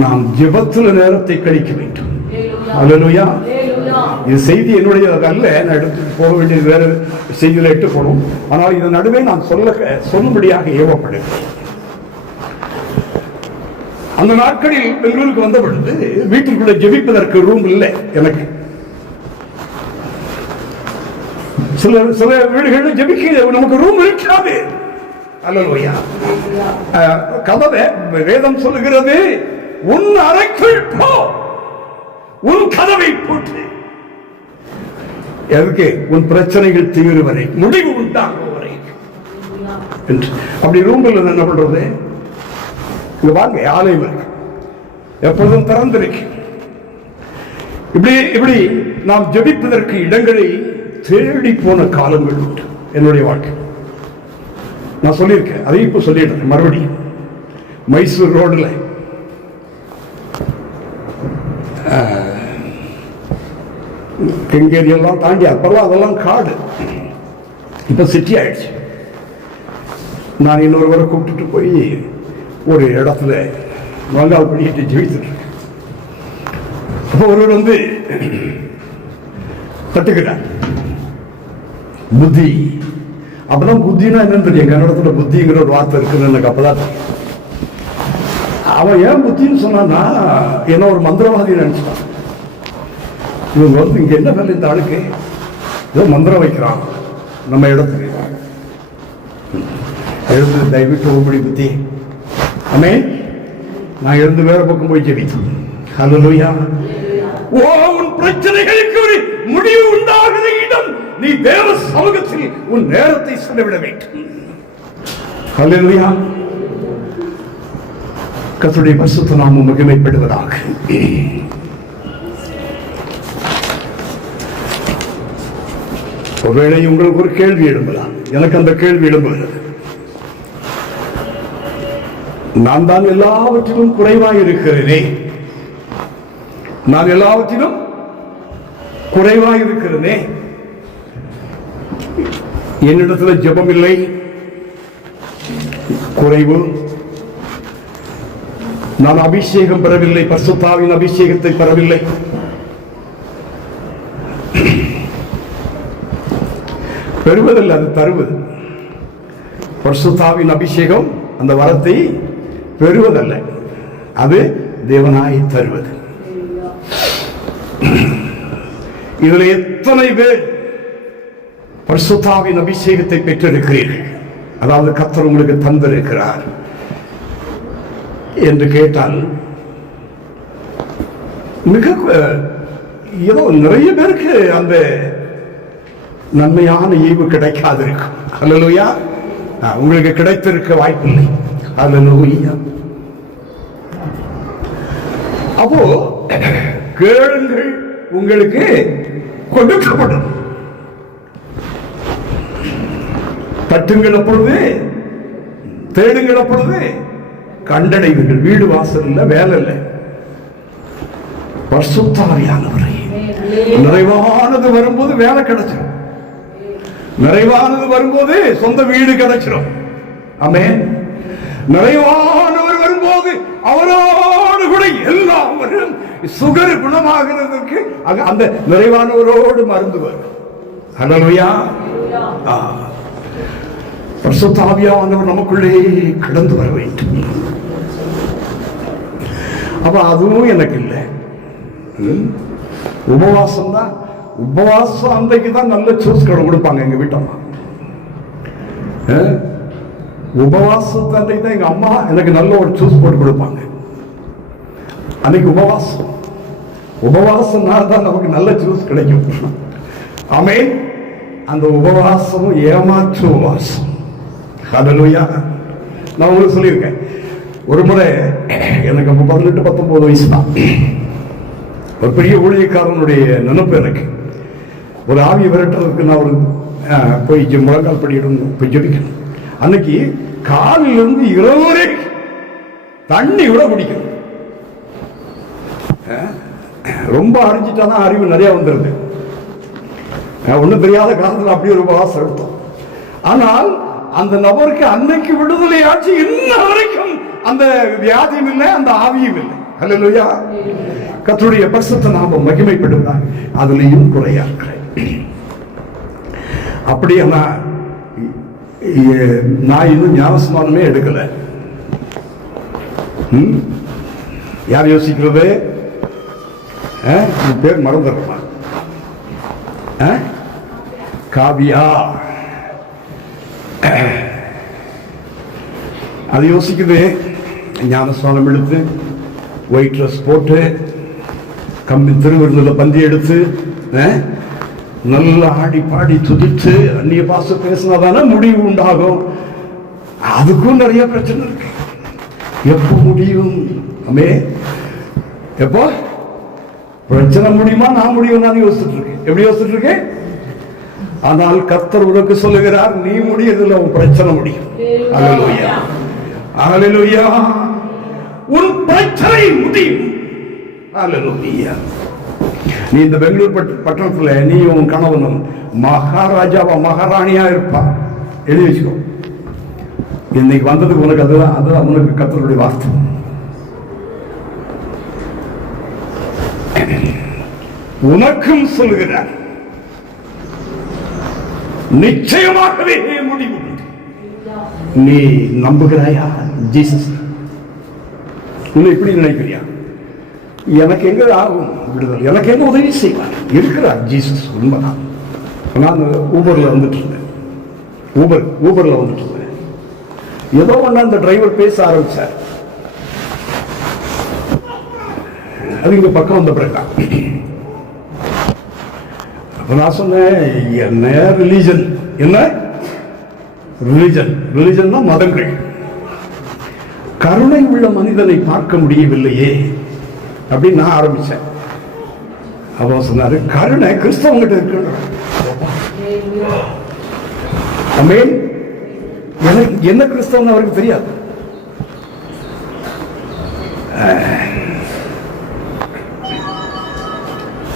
நாம் ஜெபத்தில் நேரத்தை கழிக்க வேண்டும். அல்லேலூயா. இது செய்தி என்னுடைய அல்ல, நான் எடுத்துட்டு போக வேண்டியது வேற செய்தியில் எட்டு போனோம். ஆனால் இதன் நடுவே நான் சொல்லும்படியாக ஏவப்படுகிறேன். அந்த நாட்களில் பெங்களூருக்கு வந்த பொழுது வீட்டிற்குள்ள ஜெபிப்பதற்கு ரூம் இல்லை எனக்கு. சில வீடுகளில் ஜெபிக்க நமக்கு ரூம் இருக்காது. அல்லேலூயா. கதவை வேதம் சொல்லுகிறது, உன் அறைக்குள் போ, உன் கதவை போட்டு. எதுக்கு? உன் பிரச்சனைகள் தீவிர வரை, முடிவு உண்டாகும் வரை. அப்படி ரூம்ல என்ன பண்றது? இங்க வாங்க, ஆலயம் இருக்கு, எப்பொழுதும் திறந்திருக்கு. இப்படி நாம் ஜெபிப்பதற்கு இடங்களை தேடி போன காலங்கள் உண்டு என்னுடைய வாழ்க்கை. நான் சொல்லியிருக்கேன், அதை இப்போ சொல்லிடுறேன் மறுபடியும். மைசூர் ரோடுல கெங்கேரி எல்லாம் தாண்டி, அப்பெல்லாம் அதெல்லாம் காடு, இப்ப சிட்டி ஆயிடுச்சு. நான் இன்னொருவரை கூப்பிட்டுட்டு போய் ஒரு இடத்துல மங்கால் பண்ணிட்டு ஜெயித்துட்டு இருக்கேன். அப்போ ஒருவர் வந்து தட்டுக்கிறார், புத்தி. அப்பதான் புத்தினா என்னன்னு தெரியும், கன்னடத்துல புத்திங்கிற ஒரு வார்த்தை இருக்குன்னு எனக்கு அப்பதான். அவன் ஏன் புத்தின்னு சொன்னான்னா, என்ன ஒரு மந்திரவாதி நினைச்சிட்டான். இவங்க வந்து இங்க என்ன வேலை இந்த ஆளுக்கு, ஏதோ மந்திரம் வைக்கிறான் நம்ம இடத்துக்கு. எழுந்து தயவிட்டு ஒவ்வொரு புத்தி. ஆமே, நான் எழுந்து வேற பக்கம் போய் ஜெபித்தேன். அல்லேலூயா. ஓ, உன் பிரச்சனைகளுக்கு ஒரு முடிவு உண்டாகிற இடம் நீ தேவ சமூகத்தில் உன் நேரத்தை செலவிட வேண்டும். அல்லேலூயா. கர்த்தருடைய பரிசுத்த நாமம் மகிமைப்படுவதாக. ஒருவேளை உங்களுக்கு ஒரு கேள்வி எழும்பலாம். எனக்கு அந்த கேள்வி எழும்புகிறது, நான் தான் எல்லாவற்றிலும் குறைவாக இருக்கிறேனே, நான் எல்லாவற்றிலும் குறைவாக இருக்கிறேனே, என்னிடத்துல ஜெபம் இல்லை, குறைவு, நான் அபிஷேகம் பெறவில்லை, பரிசுத்தாவின் அபிஷேகத்தை பெறவில்லை. பெறுவதில்லை, அது தருவது. பரிசுத்தாவின் அபிஷேகம் அந்த வரத்தை பெறுவதல்ல, அது தேவனாய் தருவது. இதுல எத்தனை பேர் பரிசுத்தாவின் அபிஷேகத்தை பெற்றிருக்கிறீர்கள், அதாவது கர்த்தர் உங்களுக்கு தந்திருக்கிறார் என்று கேட்டால் மிக ஏதோ நிறைய பேருக்கு அந்த நன்மையான ஈவு கிடைக்காது இருக்கும். அல்லேலூயா. உங்களுக்கு கிடைத்திருக்க வாய்ப்பில்லை. அல்லேலூயா. அப்போ கேளுங்கள், உங்களுக்கு கொடுக்கப்படும். தட்டுங்கள் அப்பொழுது, தேடுங்கள் அப்பொழுது கண்டடைவீர்கள். வீடு வாசல் இல்ல, வேலை இல்லை, பரிசுத்தாவியானவரை. நிறைவானது வரும்போது வேலை கிடைச்சிடும், நிறைவானது வரும்போது சொந்த வீடு கிடைச்சிடும். ஆமென். நிறைவானவர் வரும்போது அவரோடு கூட எல்லாரும் சுகர் குணமாகிறதுக்கு அந்த நிறைவானவரோடு மருந்து வரும். அல்லேலூயா. பரிசுத்த ஆவியானவர் நமக்குள்ளே கடந்து வர வேண்டும். அப்ப அதுவும் எனக்கு இல்லை. உபவாசம் தான். உபவாசம் அன்றைக்கு தான் நல்ல ஜூஸ் கடை கொடுப்பாங்க எங்க வீட்டம்மா. உபவாசத்தை அன்றைக்கு தான் எங்க அம்மா எனக்கு நல்ல ஒரு ஜூஸ் போட்டு கொடுப்பாங்க. அன்னைக்கு உபவாசம், உபவாசம்னால தான் நமக்கு நல்ல ஜூஸ் கிடைக்கும். ஆமென். அந்த உபவாசமும் ஏமாற்று உபவாசம். ஹல்லேலூயா. நான் உங்களுக்கு சொல்லியிருக்கேன், ஒரு முறை எனக்கு 18-19 வயசு தான். ஒரு பெரிய ஊழியக்காரனுடைய நினைப்பு எனக்கு. ஒரு ஆவி விரட்டுறதுக்கு நான் ஒரு போய் முழங்கால் படிக்கணும், போய் ஜெபிக்கணும். அன்னைக்கு காலிலிருந்து இரவு வரை தண்ணி கூட குடிக்கணும். ரொம்ப அறிஞ்சிட்டானா அறிவு நிறைய வந்துருது. ஒன்றும் தெரியாத காலத்தில் அப்படி ஒரு உபவாசம் எடுத்தோம். ஆனால் அந்த நபருக்கு அன்னைக்கு விடுதலை ஆட்சி இன்ன வரைக்கும் அந்த வியாதியும் இல்லை, அந்த ஆவியும் இல்லை. ஹல்லேலூயா. கர்த்தருடைய பரிசுத்த நாமம் மகிமைப்படுவதாக. அதுலயும் குறையா இருக்கிறேன். அப்படியே நான் இன்னும் ஞானஸ்நானமே எடுக்கல. யார் யோசிக்கிறது? பேர் மறந்துடுறான். காவியா அது யோசிக்குது. ஞானஸ்நானம் எடுத்து ஒயிட் ட்ரெஸ் போட்டு கம்பி திருவிருந்தில் பந்தி எடுத்து நல்லா ஆடி பாடி துதித்து அந்நிய பாச பேசினாதானே முடிவு உண்டாகும். அதுக்கும் நிறைய பிரச்சனை இருக்கு. எப்போ முடியும்? எப்போ பிரச்சனை முடியுமா? நான் முடியும் நான் யோசிச்சுட்டு இருக்கேன். எப்படி யோசிச்சுட்டு இருக்கேன்? ஆனால் கர்த்தர் உனக்கு சொல்லுகிறார், நீ முடியதில்லை, உன் பிரச்சனை முடியும். அல்லேலூயா, அல்லேலூயா. உன் பிரச்சனை முடியும். அல்லேலூயா. நீ இந்த பெங்களூர் பட்டணத்துல நீ உன் கணவனும் மகாராஜாவா மகாராணியா இருப்பா. எழுதி வச்சுக்கோ. இன்னைக்கு வந்ததுக்கு உனக்கு அதுதான் உனக்கு கர்த்தருடைய வார்த்தை. உனக்கும் சொல்லுகிறார், நிச்சயமாகவே முடிவு. நீ நம்புகிறாயா? ஜீசஸ் உன்னை இப்படி நினைக்கிறியா? எனக்கு எங்க ஆகும் விடுதலை? எனக்கு எங்க உதவி செய்வார்? இருக்கிறார் ஜீசஸ். உண்மைதான். நான் ஊபர்ல வந்துட்டு இருந்தேன். ஊபர்ல வந்துட்டு இருந்தேன். ஏதோ ஒண்ணு அந்த டிரைவர் பேச ஆரம்பிச்சார். அது இங்க பக்கம் வந்த பிறகு நான் சொன்னேன், என்ன ரிலிஜன்? என்ன ரிலிஜன்னா மதங்கள். கருணை உள்ள மனிதனை பார்க்க முடியவில்லையே அப்படின்னு நான் ஆரம்பிச்சேன். அப்போ சொன்னாரு, கருணை கிறிஸ்தவங்கிட்ட இருக்கு. எனக்கு என்ன கிறிஸ்தவன் அவருக்கு தெரியாது.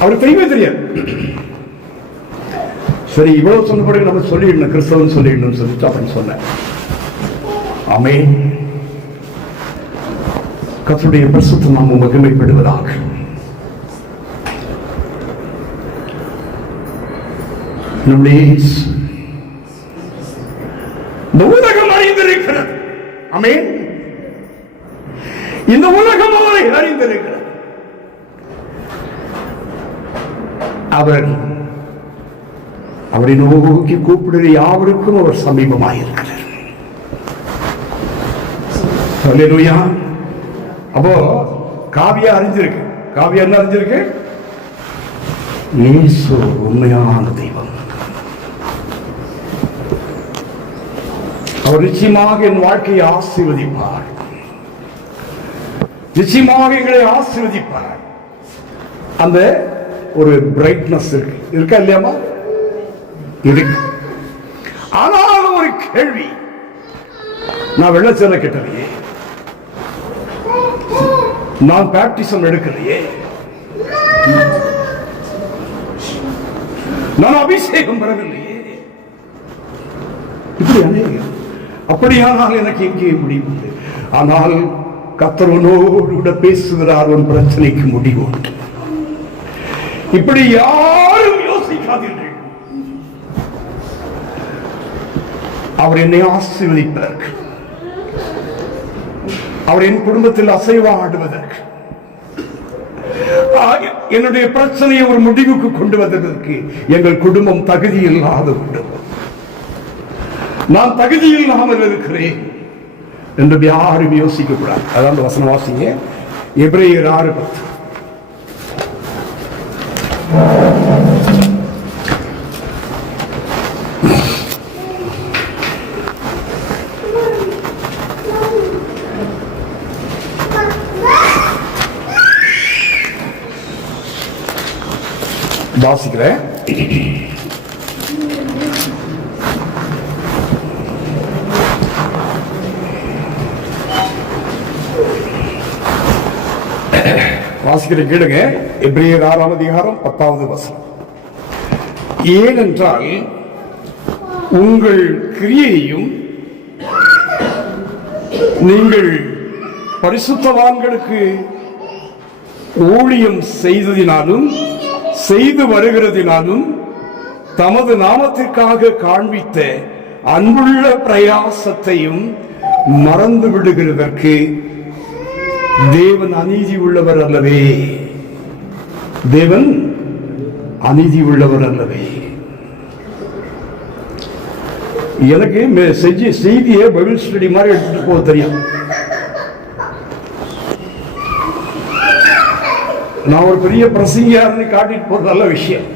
அவருக்கு தெரியவே தெரியாது. சரி, இவ்வளவு சொன்ன பிறகு நம்ம சொல்லிடணும், கிறிஸ்தவன் சொல்லிடணும் சொல்லிட்டு அப்படின்னு சொன்னேன். ஆமென். கர்த்தருடைய பரிசுத்த நாமம் மகிமைப்படுவதாக. நம்முடைய இந்த உலகம் அறிந்திருக்கிறது. ஆமென். இந்த உலகம் அவரை அறிந்திருக்கிறது. அவரை நோக்கி கூப்பிடுகிற யாவருக்கும் அவர் சமீபமாயிருக்கிறார். அல்லேலூயா. அப்போ காவியா அறிஞ்சிருக்கு. காவியா என்ன அறிஞ்சிருக்கு? இயேசு உண்மையான தெய்வம். அவர் நிச்சயமாக என் வாழ்க்கையை ஆசீர்வதிப்பார். நிச்சயமாக எங்களை ஆசீர்வதிப்பார். அந்த ஒரு பிரைட்னஸ் இருக்கா இல்லையாமா? இருக்கு. ஆனால் ஒரு கேள்வி, நான் வெள்ளச்சேலை கட்டலையே, நான் பேப்டிசம் எடுக்கலையே, நான் அபிஷேகம் பெறவில்லையே. இப்படி அநேகம். அப்படியானால் எனக்கு எங்கே முடிவு? ஆனால் கர்த்தரோடு பேசுகிறார், உன் பிரச்சனைக்கு முடிவு உண்டு. இப்படி யாரும் யோசிக்காதீர்கள். அவர் என்னை ஆசீர்வதிப்பதற்கு, அவர் என் குடும்பத்தில் அசைவாடுவதற்கு, என்னுடைய பிரச்சனையை ஒரு முடிவுக்கு கொண்டு வந்ததற்கு எங்கள் குடும்பம் தகுதி இல்லாத குடும்பம். நான் தகுதி இல்லாமல் இருக்கிறேன் என்று யாரும் யோசிக்க கூடாது. அதாவது வசனம் வாசிங்க, எபிரேயர் 6:10. வாசிக்கிறேன். வாசிக்கிறேன், கேளுங்க. எபிரேயர் 6ஆம் அதிகாரம் 10வது வசனம். ஏனென்றால் உங்கள் கிரியையும் நீங்கள் பரிசுத்தவான்களுக்கு ஊழியம் செய்ததினாலும் செய்து வருகிறதினாலும் தமது நாமத்திற்காக காண்பித்த அன்புள்ள பிரயாசத்தையும் மறந்து விடுகிறதற்கு தேவன் அநீதி உள்ளவர் அல்லவே. தேவன் அநீதி உள்ளவர் அல்லவே. எனக்கு செய்தியை பைபிள் ஸ்டடி மாதிரி எடுத்துட்டு போக தெரியும். நான் ஒரு பெரிய பிரசங்கியார்னு காட்டிட்டு போறது நல்ல விஷயம்.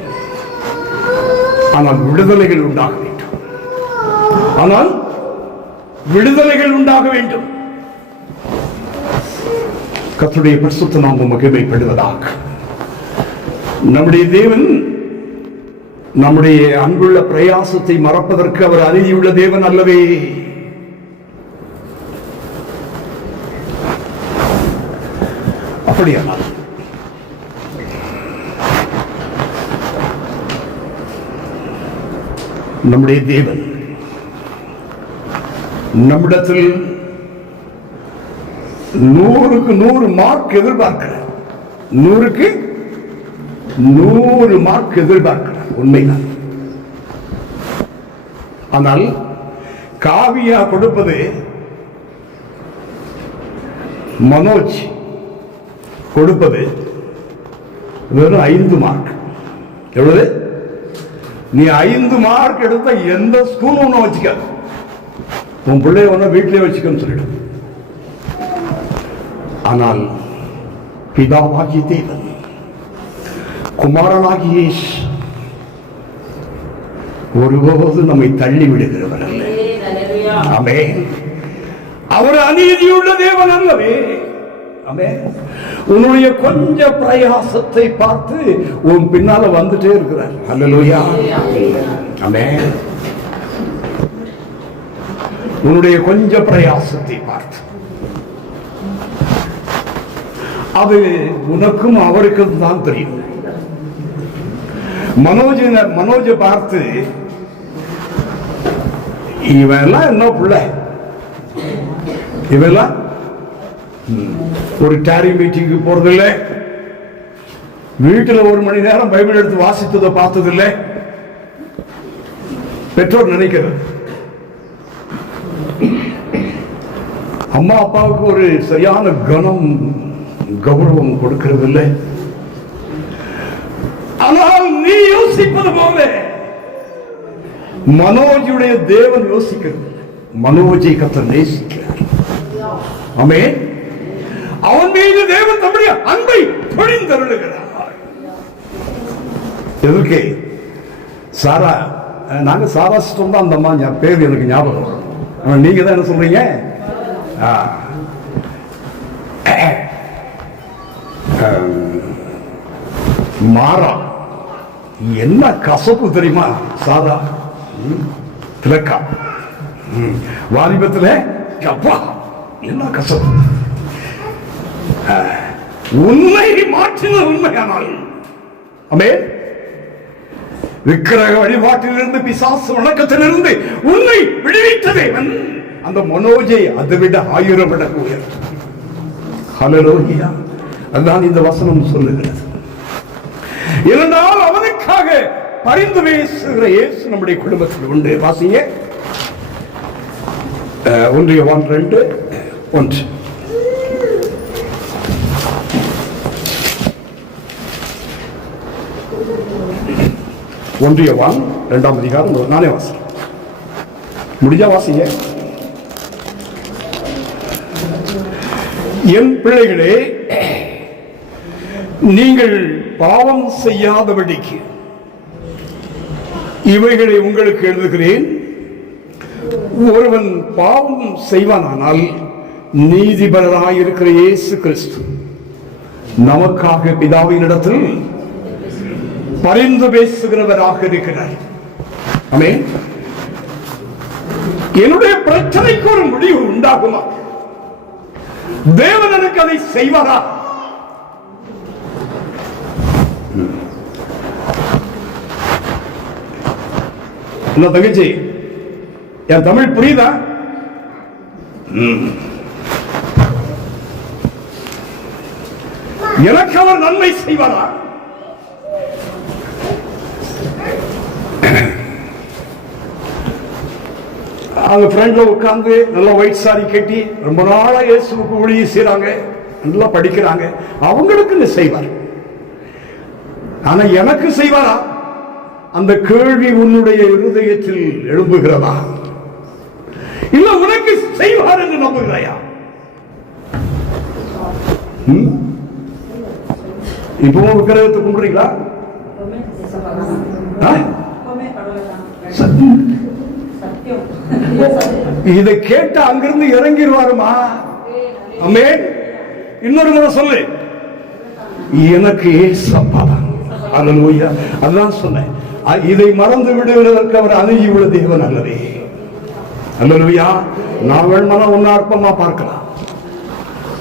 ஆனால் விடுதலைகள் உண்டாக வேண்டும். ஆனால் விடுதலைகள் உண்டாக வேண்டும். கர்த்தருடைய பரிசுத்த நாமம் மகிமைப்படுவதாக. நம்முடைய தேவன் நம்முடைய அன்புள்ள பிரயாசத்தை மறப்பதற்கு அவர் அநீதியுள்ள தேவன் அல்லவே. அப்படியானால் நம்முடைய தேவன் நம்மிடத்தில் 100க்கு 100 மார்க் எதிர்பார்க்கிறார். 100க்கு 100 மார்க் எதிர்பார்க்கிறார். உண்மைதான். ஆனால் காவியா கொடுப்பது, மனோஜ் கொடுப்பது வெறும் 5 மார்க். எவ்வளவு? நீ 5 மார்க் எடுத்த எந்த ஸ்கூல் ஒன்றும் வச்சுக்காது. உன் பிள்ளைய ஒன்றும் வீட்டிலே வச்சுக்கன்னு சொல்லிடும். ஆனால் பிதாவாகி தேவன், குமாரனாகி இயேசு ஒருபோது நம்மை தள்ளி விடுகிறவர் அல்ல. ஆமென். அவர் அநீதியுள்ள தேவன் அல்லவே. ஆமென். உன்னுடைய கொஞ்ச பிரயாசத்தை பார்த்து உன் பின்னால வந்துட்டே இருக்கிறார். அல்லேலூயா. ஆமென். உன்னுடைய கொஞ்ச பிரயாசத்தை பார்த்து அது உனக்கும் அவருக்கும் தான் தெரியும். மனோஜை பார்த்து இவெல்லாம் என்ன பிள்ளை, இவெல்லாம் ஒரு டாரி மீட்டிங்கு போறதில்லை, வீட்டில் 1 மணி நேரம் பைபிள் எடுத்து வாசித்ததை பார்த்ததில்லை, பெற்றோர் நினைக்கிறது. அம்மா அப்பாவுக்கு ஒரு சரியான கனம் கௌரவம் கொடுக்கிறதில்லை. ஆனால் நீ யோசிப்பது போல மனோஜுடைய தேவன் யோசிக்கிறது. மனோஜை கர்த்தர் நேசிக்கிறார். ஆமென். அவன் மீது தேவன் தம்முடைய அன்பை பொழிந்தருளுகிறார். எதற்கு? சாரா, நாங்க சாரா சிஸ்டம் தான் அந்த அம்மா பேர் எனக்கு ஞாபகம் வரும். நீங்க தான் என்ன சொல்றீங்க? மாறா, என்ன கசப்பு தெரியுமா? சாரா திலக்கா வாலிபத்தில் அப்பா என்ன கசப்பு. உண்மை மாற்றின உண்மையானால் ஆமென். விக்கிரக வழிபாட்டிலிருந்து, பிசாசு வணக்கத்திலிருந்து உன்னை விடுவித்ததே அந்த மனோஜை அதை விட 1000 மடங்கு உயர்த்தும். ஹல்லேலூயா. அதுதான் இந்த வசனம் சொல்லுகிறது. இருந்தால் அவனுக்காக பரிந்து பேசுகிற இயேசு நம்முடைய குடும்பத்தில் உண்டு. வாசிங்க 1 யோவான் 2:1. 1 யோவான் 2ஆம் அதிகாரம் 4 வாசி. முடிஞ்சா வாசிங்க. என் பிள்ளைகளே, நீங்கள் பாவம் செய்யாதபடிக்கு இவைகளை உங்களுக்கு எழுதுகிறேன். ஒருவன் பாவம் செய்வானானால் நீதிபரராயிருக்கிற இயேசு கிறிஸ்து நமக்காக பிதாவினிடத்தில் பரிந்து பேசுகிறவராக இருக்கிறார். ஆமென். என்னுடைய பிரச்சனைக்கு ஒரு முடிவு உண்டாகுமா? தேவன் எனக்கு அதை செய்வாரா? என்ன தங்கச்சி, என் தமிழ் புரியுதா? எனக்கு அவர் நன்மை செய்வாரா? அவங்க ஃப்ரெண்ட்ல உட்கார்ந்து நல்ல ஒயிட் சாரி கட்டி ரொம்ப நாளா இயேசுவுக்கு ஊழியம் செய்றாங்க, நல்லா படிக்கிறாங்க. அவங்களுக்கு செய்வார். ஆனா எனக்கு செய்வாரா? அந்த கேள்வி உன்னுடைய இருதயத்தில் எழும்புகிறதா? இல்ல உனக்கு செய்வார் என்று நம்புகிறாயா? இப்பவும் விக்கிரகத்தை கும்பிடுறீங்களா? இதை கேட்டு அங்கிருந்து இறங்கிடுவாருமா? ஆமென். இன்னொரு முறை சொல்லு, எனக்கு ஏசப்பா. அல்லேலூயா. அதான் சொன்னேன், இதை மறந்து விடுவதற்கு அவர் அணுகியுள்ள தேவன் அல்லவே. அல்லேலூயா. நான் வேணுமானா உன்னை அற்பமா பார்க்கலாம்,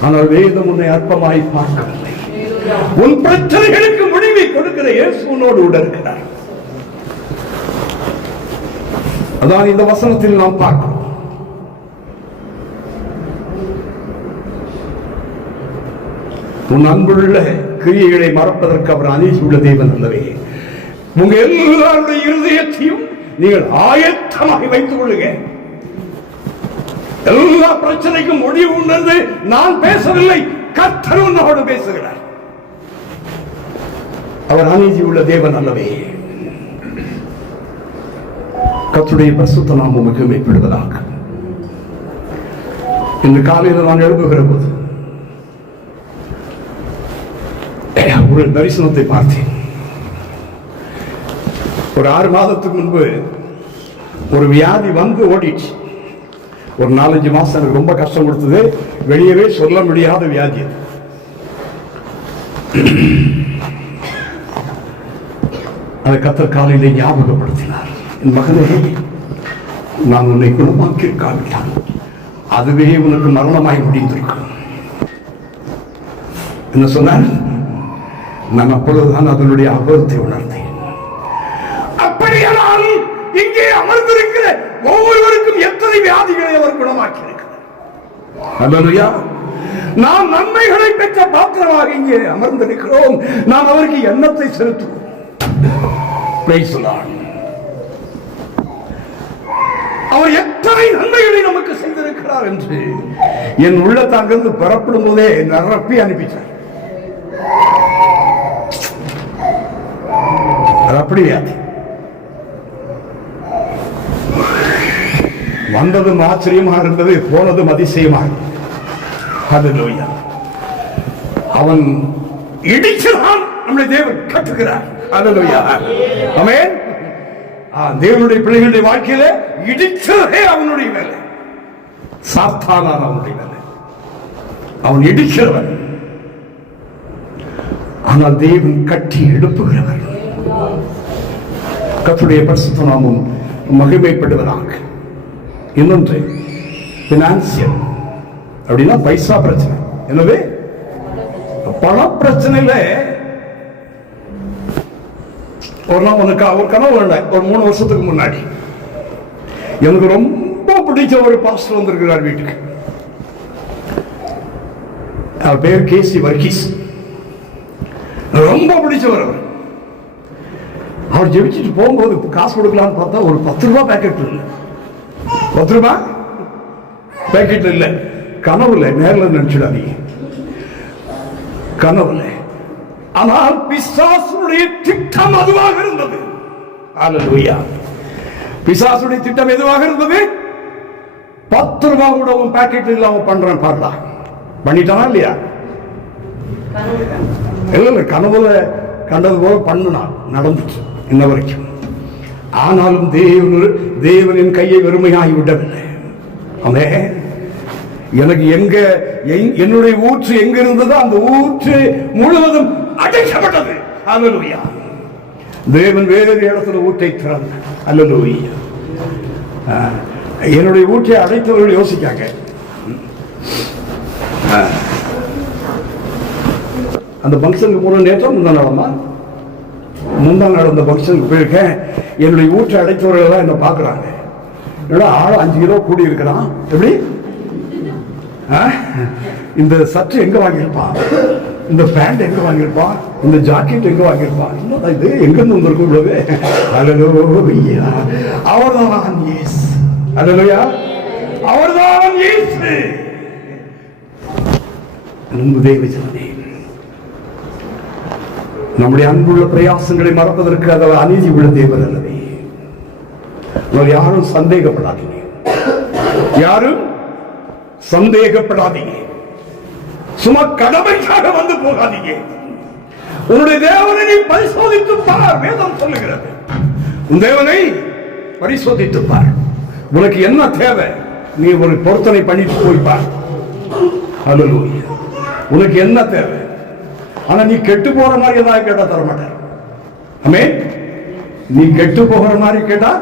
ஆனால் வேதம் உன்னை அற்பமாய் பார்க்கவில்லை. உன் பிரச்சனைகளுக்கு முடிவை கொடுக்கிற இயேசு உன்னோடு கூட இருக்கிறார். அதான் இந்த வசனத்தில் நாம் பார்க்கிறோம். உன் அன்புள்ள கிரியைகளை மறப்பதற்கு அவர் அநீதியுள்ள தேவன் அல்லவே. உங்க எல்லாருடைய இருதயத்தையும் நீங்கள் ஆயத்தமாக வைத்துக் கொள்ளுங்க. எல்லா பிரச்சனைக்கும் முடிவு உண்டு. நான் பேசவில்லை, கர்த்தர் உன்னோடு பேசுகிறார். அவர் அநீதியுள்ள தேவன் அல்லவே. கர்த்தருடைய பரிசுத்த நாமம் மகிமைப்படுவதாக. இன்று காலையில் நான் எழுப்புகிற போது ஒரு தரிசனத்தை பார்த்தேன். ஒரு 6 மாதத்துக்கு முன்பு ஒரு வியாதி வந்து ஓடிச்சு. ஒரு 4-5 மாசம் எனக்கு ரொம்ப கஷ்டம் கொடுத்தது. வெளியவே சொல்ல முடியாத வியாதி. அதை கர்த்தர் காலையிலே ஞாபகப்படுத்தினார். என் மகனே, நான் உன்னை குணமாக்கி காண்பித்தான், அதுவே உனக்கு மரணமாய் முடிந்திருக்கும். என்ன சொன்னார்? நான் அப்பொழுதுதான் அதனுடைய அபத்தை உணர்ந்தேன். அப்படியானால் இங்கே அமர்ந்திருக்கிற ஒவ்வொருவருக்கும் எத்தனை வியாதிகளை அவர் குணமாக்கி இருக்கிறார். அல்லேலூயா. நாம் நன்மைகளை பெற்ற பாத்திரமாக இங்கே அமர்ந்திருக்கிறோம். நாம் அவருக்கு எண்ணத்தை செலுத்துவோம். Praise the Lord. அவர் எத்தனை நன்மைகளை நமக்கு செய்திருக்கிறார் என்று என் உள்ளத்தாங்கிருந்து பெறப்படும் போதே நிரப்பி அனுப்பிச்சார். அப்படியா? வந்ததும் ஆச்சரியமாக இருந்தது, போனதும் அதிசயமாக. ஹல்லேலூயா. அவன் இடிச்சுதான் நம்முடைய தேவன் கட்டுகிறார். ஹல்லேலூயா. ஆமென். தேவனுடைய பிள்ளைகளுடைய வாழ்க்கையில இடிச்சதே அவனுடைய வேலை, சாத்தானான அவனுடைய வேலை. அவன் இடிக்கிறவன், ஆனால் தேவன் கட்டி எழுப்புகிறவர். கர்த்தருடைய பரிசுத்த நாமம் மகிமைப்படுவதாக. இன்னொன்று, பினான்சியல் அப்படின்னா பைசா பிரச்சனை. எனவே பண பிரச்சனையில ஒரு கனவு வேண்டாம். ஒரு 3 வருஷத்துக்கு முன்னாடி எனக்கு ரொம்ப பிடிச்ச ஒரு பாஸ்டர் வந்திருக்கிறார் வீட்டுக்கு. அவர் பேர் கேசி வர்கீஸ். ரொம்ப பிடிச்சவர் அவர். அவர் ஜெபிச்சுட்டு போகும்போது காசு கொடுக்கலான்னு பார்த்தா ஒரு 10 ரூபாய் பேக்கெட் இல்லை. 10 ரூபாய் பேக்கெட் இல்லை. கனவுல, நேரில் நினைச்சிடாதீங்க, கனவுல. ஆனால் பிசாசுடைய திட்டம் அதுவாக இருந்தது. அல்லேலூயா. பிசாசுடைய திட்டம் எதுவாக இருந்தது? 10 ரூபாய் கூட உன் பேக்கெட் இல்லாம பண்றேன் பாருடா. பண்ணிட்டானா இல்லையா? இல்ல, கனவுல கண்டது போல பண்ணுனா நடந்துச்சு இன்ன வரைக்கும். ஆனாலும் தேவனின் கையை வெறுமையாகி விடவில்லை. ஆமென். எனக்கு என்னுடைய ஊற்று எங்க இருந்ததோ அந்த ஊற்று முழுவதும் அடைக்கப்பட்டது. அல்லேலூயா. தேவன் வேறு இடத்துல ஊற்றை திறந்தார். அல்லேலூயா. என்னுடைய ஊற்றை அடைத்தவர்கள் யோசிக்காங்க. அந்த பங்கனுக்கு மூலம் நேற்றம் முந்தா நாள் அந்த பங்கனுக்கு போயிருக்கேன். என்னுடைய ஊற்றை அடைத்தவர்கள் எல்லாம் என்ன பார்க்குறாங்க. என்னோட ஆள் 5 கிலோ கூடி இருக்கிறான். எப்படி இந்த சற்று எங்க வாங்கியிருப்பான், இந்த பேண்ட் எங்க வாங்கியிருப்பான், இந்த ஜாக்கெட் எங்க வாங்கியிருப்பான், இது எங்கிருந்து வந்திருக்கும் இவ்வளவு. அல்லேலூயா. அவர்தான் இயேசு. அல்லேலூயா. அவர்தான் இயேசு. தேவஜனமே, நம்முடைய அன்புள்ள பிரயாசங்களை மறப்பதற்கு அவர் அநீதி உள்ள தேவன் அல்லவே. யாரும் சந்தேகப்படாதீங்க, யாரும் சந்தேகப்படாதீங்க. சும்மா கடமைக்காக வந்து போகாதீங்க. உன்னுடைய தேவனை நீ பரிசோதித்து பார். வேதம் சொல்லுகிறது, உன் தேவனை பரிசோதித்து பார். உனக்கு என்ன தேவை நீ ஒரு பொருத்தனை பண்ணிட்டு போய்பார். அல்லேலூயா. உனக்கு என்ன தேவை? ஆனா நீ கெட்டு போற மாதிரி ஏதாவது கேட்டா தரமாட்டார். ஆமென். நீ கெட்டு போகிற மாதிரி கேட்டா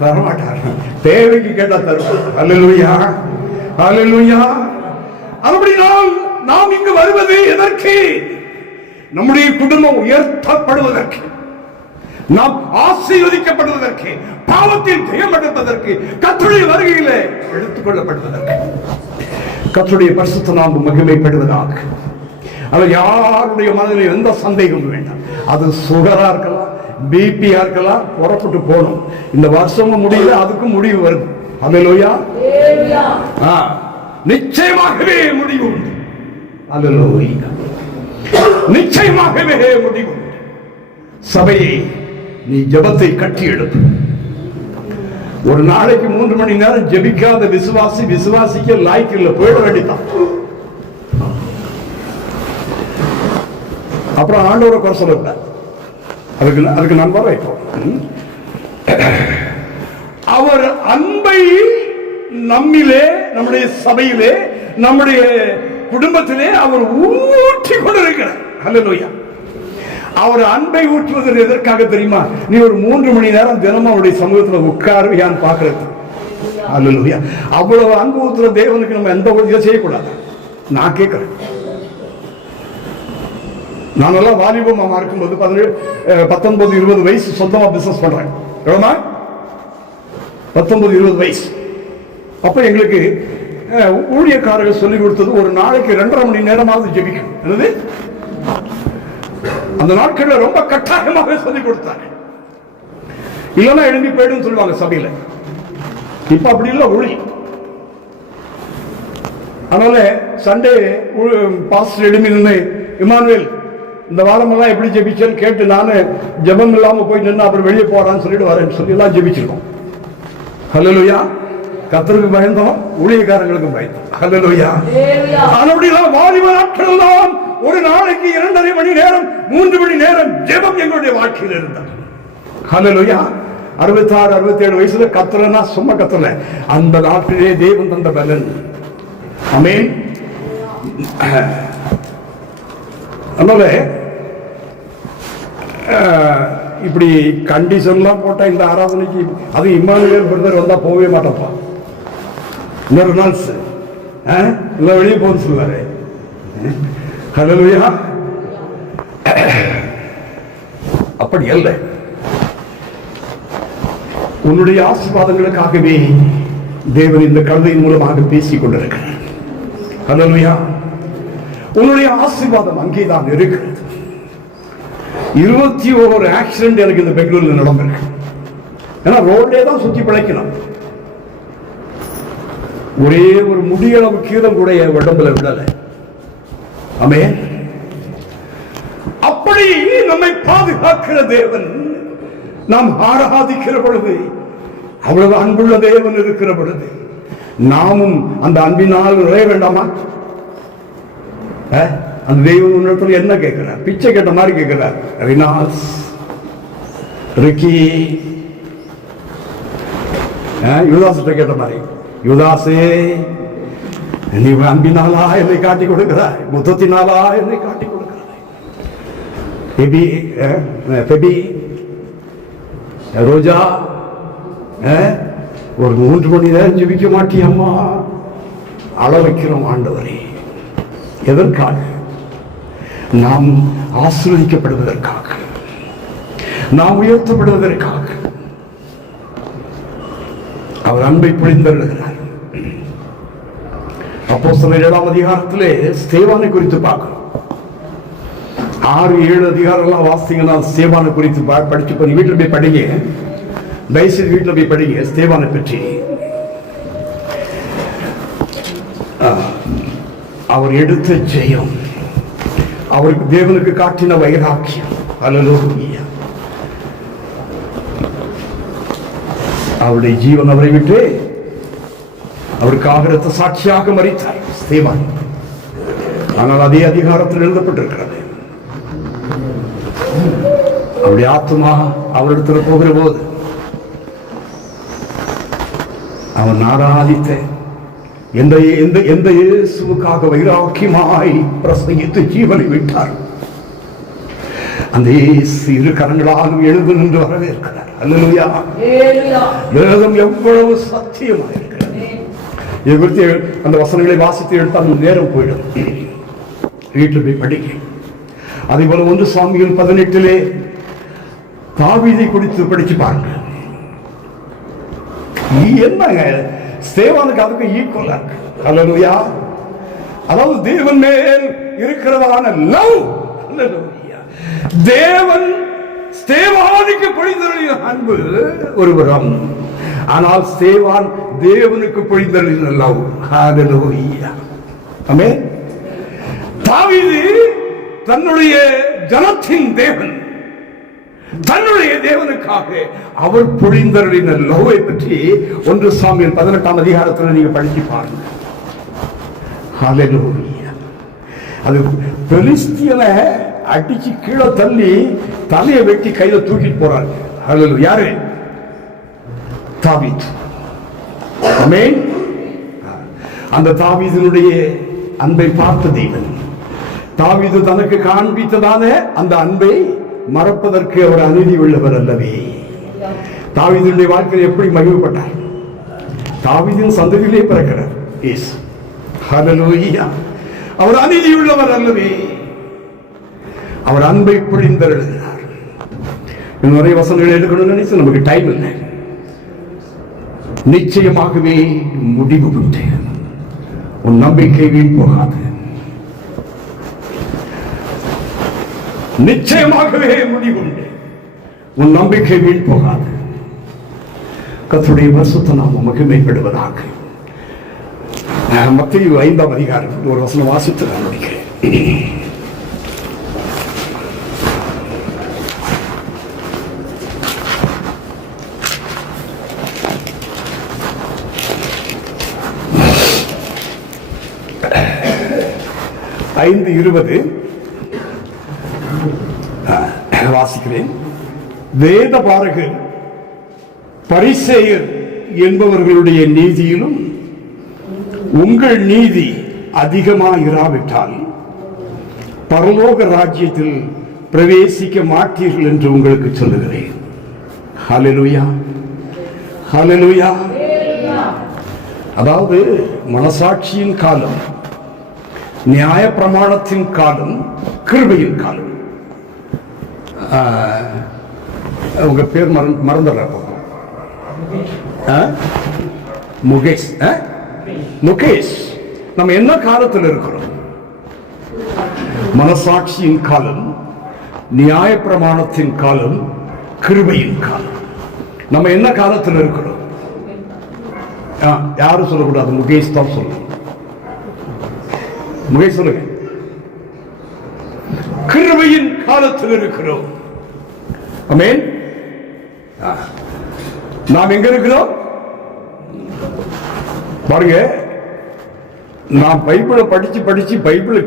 தரமாட்டார். தேவைக்கு கேட்டா தருவார். அல்லேலூயா. அல்லேலூயா. அப்படினால் நாம் இங்கு வருவது எதற்கு? நம்முடைய குடும்பம் உயர்த்தப்படுவதற்கு, நாம் ஆசீர்வதிக்கப்படுவதற்கு, பாவத்தில் ஜெயமெடுப்பதற்கு, கர்த்தருடைய வருகையிலே எடுத்துக் கொள்ளப்படுவதற்கு, கர்த்தருடைய பரிசுத்த நாமம் மகிமைப்படுவதாக. அவர் யாருடைய மனதில் எந்த சந்தேகமும் வேண்டாம். அது சுகரா இருக்கலாம், பிபியா இருக்கலாம், புறப்பட்டு போகணும். இந்த வருஷமும் முடியல, அதுக்கும் முடிவு வருது. அல்லேலூயா. நிச்சயமாகவே முடிவு உண்டு. அல்லேலூயா. நிச்சயமாகவே முடிவு உண்டு. சபையை நீ ஜெபத்தை கட்டி எடுத்து, ஒரு நாளைக்கு 3 மணி நேரம் ஜெபிக்காத விசுவாசிக்க லாய்க்கு இல்ல, போயிட வேண்டியதான். அப்புறம் ஆண்டவரை குறை சொல்லக்கூடாது. அதுக்கு நான் வர அவர் அன்பை நம்மிலே, நம்முடைய சபையிலே, நம்முடைய குடும்பத்திலே அவர் ஊற்றி கொண்டிருக்கிறார். அல்லேலூயா. அவர் அன்பை ஊற்றுவது எதற்காக தெரியுமா? நீ ஒரு 3 மணி நேரம் தினமும் அவருடைய சமூகத்தில் உட்காருவியான்னு பாக்குறது. அல்லேலூயா. அவ்வளவு அன்பு ஊற்றுற தேவனுக்கு நம்ம எந்த ஒரு இதை செய்யக்கூடாது. நான் கேட்கிறேன், நான் எல்லாம் வாலிபமா இருக்கும்போது 19, 20 வயசு சொந்தமா பிசினஸ் பண்றேன். எவ்வளவுமா? 19, 20 வயசு. அப்ப எங்களுக்கு ஊழியக்காரர்கள் சொல்லிக் கொடுத்தது, ஒரு நாளைக்கு 2.5 மணி நேரமாவது ஜெபிக்கும். என்னது? அந்த நாட்கள்ல ரொம்ப கட்டாயமாக சொல்லிக் கொடுத்தாங்க. இல்லைன்னா எழுதி போயிடும் சொல்லுவாங்க சபையில. இப்ப அப்படி இல்லை ஊழி. அதனால சண்டே பாஸ்டர் எழுமி நின்று, இமானுவேல் இந்த வாரமெல்லாம் எப்படி ஜெபிச்சேன்னு கேட்டு, நானு ஜெபம் இல்லாம போய் நின்று அப்புறம் வெளியே போறான்னு சொல்லிட்டு வரேன்னு சொல்லி எல்லாம் ஜெபிச்சிருக்கோம். அல்லேலூயா. கர்த்தருக்கு பயந்தோம், ஊழியக்காரங்களுக்கும் பயந்தோம். அல்லேலூயா. அப்படிலாம் வாலிப நாட்கள் தான் ஒரு நாளைக்கு 2.5 மணி நேரம் 3 மணி நேரம் ஜெபம் எங்களுடைய வாழ்க்கையில் இருந்தார். அல்லேலூயா. 66, 67 வயசுல கத்துறனா சும்மா கத்துற. அந்த நாட்டிலே தேவன் தந்த பலன். ஆமென். அதனால இப்படி கண்டிஷன்லாம் போட்டா இந்த ஆராதனைக்கு, அது இம்மானுவேல் பிரதர் வந்தா போகவே மாட்டப்பா. இன்னொரு நாள் இல்ல வெளியே போன்னு சொல்லுவாரு. ஹல்லேலூயா. அப்படி அல்ல. உன்னுடைய ஆசீர்வாதங்களுக்காகவே தேவன் இந்த கழுதையின் மூலமாக பேசிக் கொண்டிருக்கிறார். ஹல்லேலூயா. உன்னுடைய ஆசீர்வாதம் அங்கேதான் இருக்கிறது. 21 ஆக்சிடென்ட் எனக்கு இந்த பெங்களூர்ல நடந்திருக்கு. ஏன்னா ரோட்லே தான் சுத்தி பிழைக்கணும். ஒரே ஒரு முடியளவு கீதம் கூட என் உடம்புல விடல. ஆமென். அப்படி நம்மை பாதுகாக்கிற தேவன் நாம் ஆராதிக்கிற பொழுது, அவ்வளவு அன்புள்ள தேவன் இருக்கிற பொழுது, நாமும் அந்த அன்பினால் நுழைய வேண்டாமா? அந்த தெய்வம் முன்னத்தில் என்ன கேட்கிறார்? பிச்சை கேட்ட மாதிரி கேட்கிறார். ரினாஸ், ரிக்கி, யுவதாசிட்ட கேட்ட மாதிரி, யுவதாசே நீ அன்பினாலா என்னை காட்டி கொடுக்கிறாய், முத்தத்தினாலா என்னை காட்டி கொடுக்கிறாய். ரோஜா, ஒரு 3 மணி நேரம் ஜெபிக்க மாட்டியம்மா? அள வைக்கிறோம் ஆண்டவரே. எதற்காக? நாம் ஆசீர்வதிக்கப்படுவதற்காக, நாம் உயர்த்தப்படுவதற்காக. அவர் அன்பை பொழிந்தருளுகிறார். அப்போஸ்தலர் 7ஆம் அதிகாரத்திலே ஸ்தேவானை குறித்து பார்க்கிறோம். 6-7 அதிகாரம்லாம் வாசிங்கன்னா ஸ்தேவானை குறித்து படிச்சு பண்ணி வீட்டில் போய் படிங்க. தயவுசெய்து வீட்டில் போய் படிங்க ஸ்தேவானை பற்றி. அவர் எடுத்த ஜெயம், அவருக்கு தேவனுக்கு காட்டின வைராக்கியம். அல்லேலூயா. அவருடைய ஜீவன் அவரை விட்டு அவருக்காக இரத்த சாட்சியாக மரித்தார் ஸ்தேவான். ஆனால் அதே அதிகாரத்தில் எழுதப்பட்டிருக்கிறது, அவருடைய ஆத்மா அவரிடத்தில் போகிற போது அவன் ஆராதித்த எந்த இயேசுவுக்காக வைராக்கியமாய் பிரசங்கித்து ஜீவனை விட்டார், அந்த இயேசு 2 கரங்களாலும் எழுந்து நின்று வரவேற்கிறார். அல்லேலூயா. வேதம் எவ்வளவு சத்தியமாக இருக்கிறது. இதை குறித்து அந்த வசனங்களை வாசித்து எடுத்தால் நேரம் போயிடும். வீட்டில் போய் படிக்க. அதே போல 1 சாமுவேல் 18 தாவீதை குறித்து படிச்சு பாருங்க. என்னங்க ஸ்தேவானுக்கு அதுக்கு ஈக்குவலா இருக்கு. அல்லேலூயா. அதாவது தேவன் மேல் இருக்கிறதான லவ். அல்லேலூயா. தேவன் ஸ்தேவானுக்கு பொழிந்தருளின அன்பு ஒருவரம், ஆனால் ஸ்தேவான் தேவனுக்கு பொழிந்தருளின லவ். ஹல்லேலூயா. ஆமென். தாவீது தன்னுடைய ஜனத்தின் தேவன், தன்னுடைய தேவனுக்காக அவர் பொழிந்தருளின லவ்வை பற்றி 1 சாமுவேல் 18ஆம் அதிகாரத்தில் நீங்க படிச்சு பாருங்க. ஹல்லேலூயா. அது பெலிஸ்தியனை அடிச்சு கீழே தள்ளி தலையை வெட்டி கையில தூக்கிட்டு போறாங்க. ஹல்லேலூயா. யாரு? தாவீது. ஆமென். அந்த தாவீதினுடைய அன்பை பார்த்த தேவன், தாவீது தனக்கு காண்பித்ததான அந்த அன்பை மறப்பதற்கு அவர் அநீதி உள்ளவர் அல்லவே. தாவீதுடைய வாழ்க்கையில் எப்படி மகிழ்வுப்பட்டார்? தாவீதின் சந்ததியிலே பிறக்கிறார் இயேசு. ஹல்லேலூயா. அவர் அநீதி உள்ளவர் அல்லவே. அவர் அன்பை பொழிந்தருளுகிறார். நிறைய வசனங்கள் எடுக்கணும்னு நினைச்சு நமக்கு டைம் இல்லை. நிச்சயமாகவே முடிவு உண்டு. உன் நம்பிக்கை வீண் போகாது. நிச்சயமாகவே முடிவுண்டு. உன் நம்பிக்கை வீண் போகாது. கர்த்தருடைய பரிசுத்த நாமம் மகிமைப்படுவதாக. மத்தேயு 5ஆம் அதிகாரம் ஒரு வசனம் வாசித்து நான் முடிக்கிறேன். ஐந்து 20 வாசிக்கிறேன். வேத பாரகர் பரிசேயர் என்பவர்களுடைய நீதியிலும் உங்கள் நீதி அதிகமாயிராவிட்டால் பரலோக ராஜ்யத்தில் பிரவேசிக்க மாட்டீர்கள் என்று உங்களுக்கு சொல்லுகிறேன். ஹல்லேலூயா. ஹல்லேலூயா. அதாவது மனசாட்சியின் காலம், நியாய பிரமாணத்தின் காலம், கிருபையின் காலம். உங்க பேர் மறந்துடுற முகேஷ். முகேஷ், நம்ம என்ன காலத்தில் இருக்கிறோம்? மனசாட்சியின் காலம், நியாய பிரமாணத்தின் காலம், கிருபையின் காலம். நம்ம என்ன காலத்தில் இருக்கிறோம்? யாரும் சொல்லக்கூடாது, முகேஷ் தான் சொல்லணும். முகேஷ் சொல்லுங்க. கிருபையின் காலத்தில் இருக்கிறோம். ஆமென். நாம் எங்க இருக்கிறோம் பாருங்க. நான் பைபிளை படிச்சு படிச்சு பைபிளை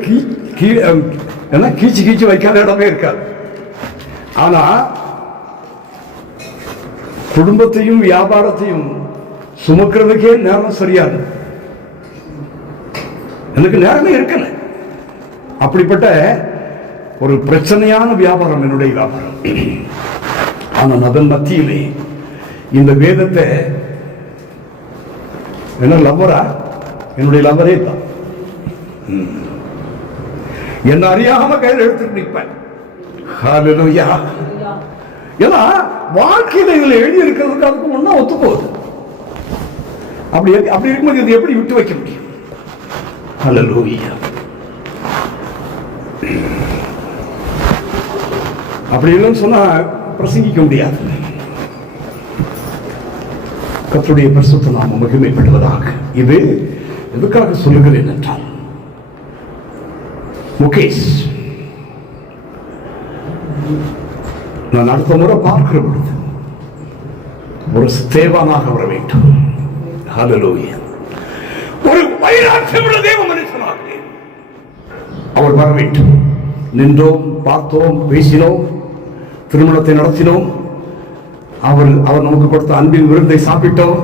கீச்சு கீச்சு வைக்காத இடமே இருக்காது. ஆனா குடும்பத்தையும் வியாபாரத்தையும் சுமக்கிறதுக்கே நேரம் சரியாது. எனக்கு நேரமே இருக்கல. அப்படிப்பட்ட ஒரு பிரச்சனையான வியாபாரம் என்னுடைய வியாபாரம். ஆனால் அதன் மத்தியிலே இந்த வேதத்தை என்ன லவ்வரா, என்னுடைய லவ்வரே தான், என்ன அறியாம கையில் எடுத்துட்டு நிற்பேன். ஹல்லேலூயா. ஏன்னா வாழ்க்கையில இதுல எழுதி இருக்கிறதுக்கு அதுக்கு ஒன்னா ஒத்து போகுது. அப்படி இருக்கும்போது இது எப்படி விட்டு வைக்க முடியும்? ஹல்லேலூயா. அப்படி இல்லைன்னு சொன்னா பிரசங்கிக்க முடியாது. கர்த்தருடைய பரிசுத்த நாமம் மகிமைப்படுவதாக. இது எதுக்காக சொல்லுகிறேன் என்றால், முகேஷ் நான் அடுத்த முறை பார்க்கிற பொழுது ஒரு ஸ்தேவானாக வர வேண்டும். ஹல்லேலூயா. ஒரு வைராக்கியமுள்ள தேவ மனுஷனாக அவர் வர வேண்டும். நின்றோம், பார்த்தோம், பேசினோம், திருமணத்தை நடத்தினோம், அவர் நமக்கு கொடுத்த அன்பின் விருந்தை சாப்பிட்டோம்.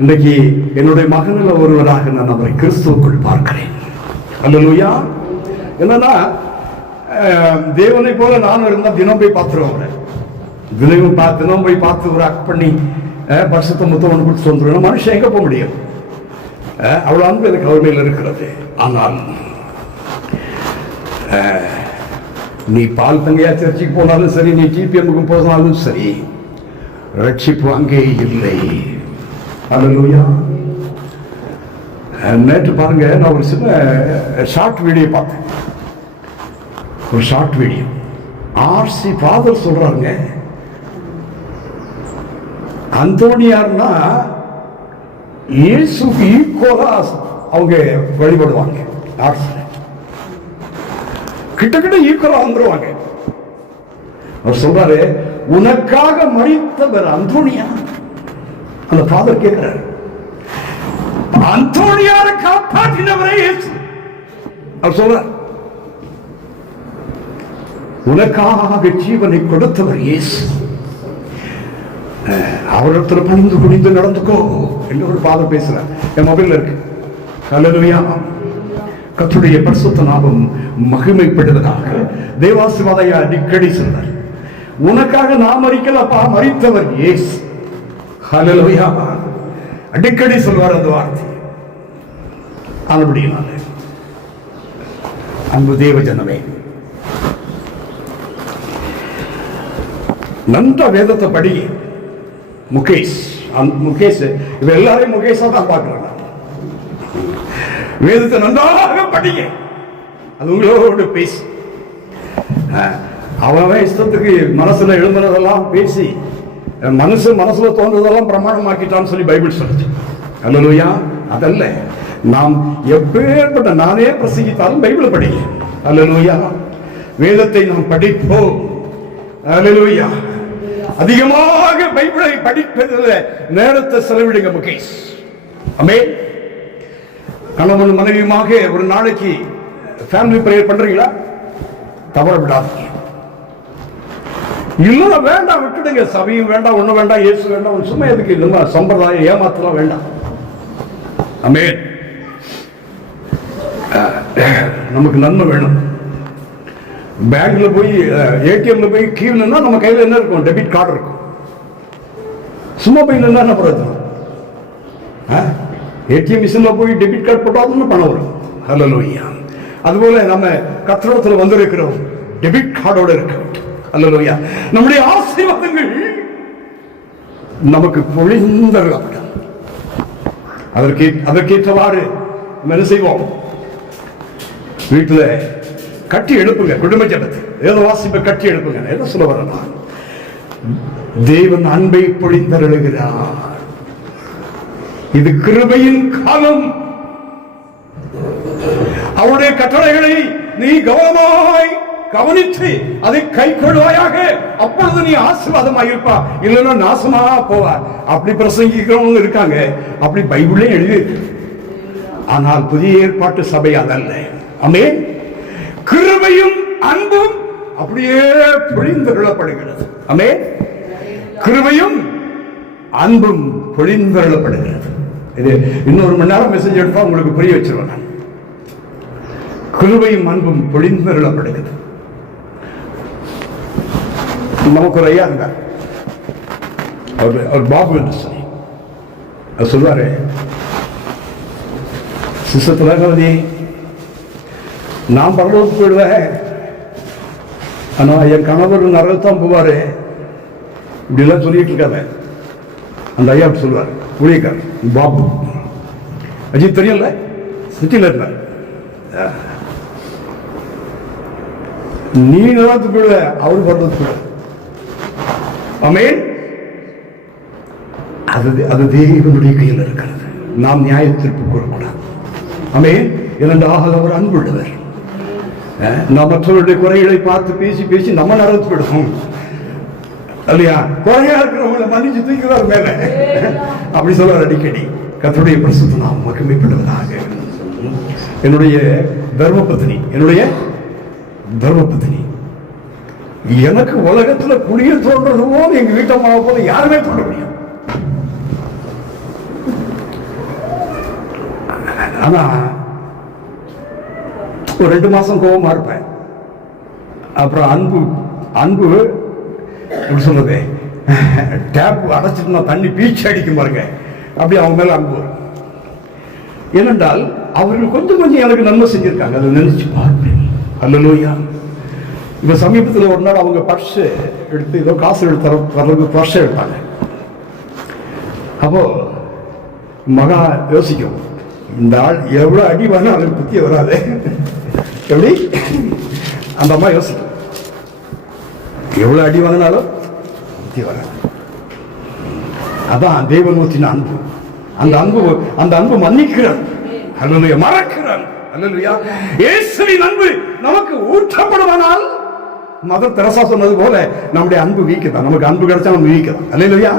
இன்றைக்கு என்னுடைய மகனில் ஒருவராக நான் அவரை கிறிஸ்துவுக்குள் பார்க்கிறேன். ஹல்லேலூயா. என்னன்னா தேவனை போல நானும் இருந்தால் தினம் போய் பார்த்துருவோம். தினம் போய் பார்த்து ஒரு அக் பண்ணி வருஷத்தை மொத்தம் ஒன்று கொடுத்து வந்துடுவேன். மனுஷன் எங்கே போக முடியும்? அவ்வளோ அன்பு எனக்கு அவர் மேல் இருக்கிறது. ஆனால் நீ பால் தங்கையா சர்ச்சைக்கு போனாலும் சரி, நீ டிபிஎம்முக்கு போனாலும் சரி, ரட்சிப்பு அங்கே இல்லை. ஹல்லேலூயா. நேற்று பாருங்க, நான் ஒரு சின்ன ஷார்ட் வீடியோ பார்த்தேன். ஒரு ஷார்ட் வீடியோ. ஆர்சி ஃபாதர் சொல்றாங்க, அந்தோனியார்னா இயேசுக்கு ஈக்குவலா அவங்க வழிபடுவாங்க. ஆர்சி கிட்டத்தட்ட ஈக்குவலா வந்துருவாங்க. அவர் சொல்றாரு, உனக்காக மரித்தவர் அந்தோனியா. அந்த ஃபாதர் கேட்கிறார், அந்தோனியாரை காப்பாற்றினவரே இயேசு. அவர் சொல்றார், உனக்காக ஜீவனை கொடுத்தவர் இயேசு. அவரிடத்தில் பணிந்து குனிந்து நடந்துக்கோ என்று ஒரு ஃபாதர் பேசுறார். என் மொபைல்ல இருக்கு. ஹல்லேலூயா. கர்த்தருடைய பரிசுத்த நாமம் மகிமைப்படுவதாக. தேவாசிர்வாதையா அடிக்கடி சொல்றார், உனக்காக நான் மரிக்கலப்பா, மரித்தவர் இயேசு. ஹல்லேலூயா. அடிக்கடி சொல்வார் அந்த வார்த்தை. அதுபடினால அன்பு தேவ ஜனமே, நன்ற வேதத்தை படி. முகேஷ் இவ எல்லாரையும் முகேஷா தான் பார்க்கிறேன். வேதத்தை நன்றாக படிங்க. அது உங்களோடு பேசி, அவன் இஷ்டத்துக்கு மனசுல எழுதுனதெல்லாம் பேசி மனசுல தோன்றதெல்லாம் பிரமாணமாக்கிட்டான்னு சொல்லி பைபிள் சொல்லுச்சு. ஹல்லேலூயா. அதல்ல, நாம் எப்பேற்பட்ட நானே பிரசங்கித்தாலும் பைபிளை படிங்க. ஹல்லேலூயா. வேதத்தை நாம் படிப்போம். ஹல்லேலூயா. அதிகமாக பைபிளை படிப்பதில் நேரத்தை செலவிடுங்க முகேஷ். ஆமென். கணவன் மனைவியுமாக ஒரு நாளைக்கு ஃபேமிலி பிரேயர் பண்றீங்களா? தவற விடாதீங்க. இல்ல வேண்டாம், விட்டுடுங்க. சபையும் வேண்டாம், ஒண்ணு வேண்டாம், இயேசு வேண்டாம். சும்மா எதுக்கு இல்லைன்னா சம்பிரதாயம் ஏமாத்தலாம் வேண்டாம். ஆமென். நமக்கு நன்மை வேணும். பேங்க்ல போய் ஏடிஎம்ல போய் கீழா நம்ம கையில் என்ன இருக்கும்? டெபிட் கார்டு இருக்கும். சும்மா போய் என்ன பிரயோஜனம்? ஏடிஎம் மிஷின்ல போய் டெபிட் கார்டு போட்டாலும் பணம் வரும். ஹல்லேலூயா. அதுபோல நம்ம கர்த்தரிடத்தில் வந்திருக்கிறோம், டெபிட் கார்டோட இருக்க வேண்டும். ஹல்லேலூயா. நம்முடைய ஆசீர்வாதங்கள் நமக்கு பொழிந்தருளப்படும். அதற்கேற்றவாறு என்ன செய்வோம்? வீட்டுல கட்டி எழுப்புங்க. குடும்ப ஜபத்தை ஏதோ வாசிப்பை கட்டி எழுப்புங்க. ஏதோ சொல்ல வரனா, தேவன் அன்பை பொழிந்தருளுகிறார். இது கிருபையின் காலம். அவருடைய கட்டளைகளை நீ கவனமாய் கவனித்து அதை கை கொள்வாயாக. அப்பொழுது நீ ஆசீர்வாதமாக இருப்பா, இல்லைன்னா நாசமா போவா. அப்படி பிரசங்கிக்கிறவங்க இருக்காங்க, அப்படி பைபிளே எழுதி. ஆனால் புதிய ஏற்பாட்டு சபை அதல்ல. ஆமென். கிருபையும் அன்பும் அப்படியே பொழிந்தருளப்படுகிறது. ஆமென். கிருபையும் அன்பும் பொழிந்தருளப்படுகிறது. இது இன்னொரு மணி நேரம் மெசேஜ் எடுத்தா உங்களுக்கு புரிய வச்சிருவேன். கிருபையும் அன்பும் பொழிந்தருளப்படுகிறது. நமக்கு ஒரு ஐயா இருந்தார், அவர் பாபு என்று சொல்லி அவர் சொல்வாரு, சிஸ்டர் திலகவதி, நான் பரலோகத்துக்கு போயிடுவேன், ஆனா என் கணவர் நரகத்தான் போவாரு, இப்படிலாம் சொல்லிட்டு இருக்காங்க. அந்த ஐயா அப்படி சொல்லுவார், ஊழியக்கார் பாபு. அஜித் தெரியல, சிட்டியில் இருந்தார். நீ நரகத்துக்கு போயிடுவ, அவரு பரலோகத்துக்கு போயிடுவார். ஆமென். அது தேவனுடைய கையில் இருக்கிறது. நாம் நியாய தீர்ப்பு கூறக்கூடாது. ஆமென். இரண்டாவது அவர் அன்புள்ளவர். நாம் மற்றவருடைய குறைகளை பார்த்து பேசி பேசி நம்ம நரகத்துக்கு போயிடுவோம் இல்லையா? குறையா இருக்கிறவங்களை மன்னிச்சு தூக்கிறார் மேல, அப்படி சொல்றார் அடிக்கடி. கர்த்தருடைய பரிசுத்த நாமம் மகிமைப்படுவதாக. என்னுடைய தர்மபத்னி எனக்கு உலகத்துல குடிய தோன்றது போது எங்க வீட்டம்மாவை போல யாருமே தோன்ற முடியும். ஆனா ஒரு 2 மாசம் கோபமா இருப்பேன். அப்புறம் அன்பு எப்படி சொல்றது, டேப் அடைச்சிட்டு தண்ணி பீச்சு அடிக்கும் பாருங்க, அப்படி அவங்க மேல அன்பு. ஏனென்றால் அவர்கள் கொஞ்சம் எனக்கு நன்மை செஞ்சிருக்காங்க, அதை நினைச்சு பார்ப்பேன். அல்லேலூயா. இப்ப சமீபத்தில் ஒரு நாள் அவங்க பர்ஸ் எடுத்து ஏதோ காசு எடுத்து பர்ஸ் எடுத்தாங்க. அப்போ மகா யோசிக்கும், இந்த ஆள் எவ்வளவு அடி வாங்க அவருக்கு புத்தி வராது. எப்படி அந்த அம்மா யோசிக்கும், எவ்வளவு அடி வாங்கினாலும் புத்தி வராது. அதான் தேவன் ஊற்றின அன்பு. அந்த அன்பு மன்னிக்கிறான், அல்லேலூயா, மறக்கிறான். அல்லேலூயா. இயேசுவின் அன்பு நமக்கு ஊற்றப்படுமானால், மதர் தெரசா சொன்னது போல நம்முடைய அன்பு வீக்குதான். நமக்கு அன்பு கிடைச்சா நம்ம வீக்குதான். அல்லேலூயா.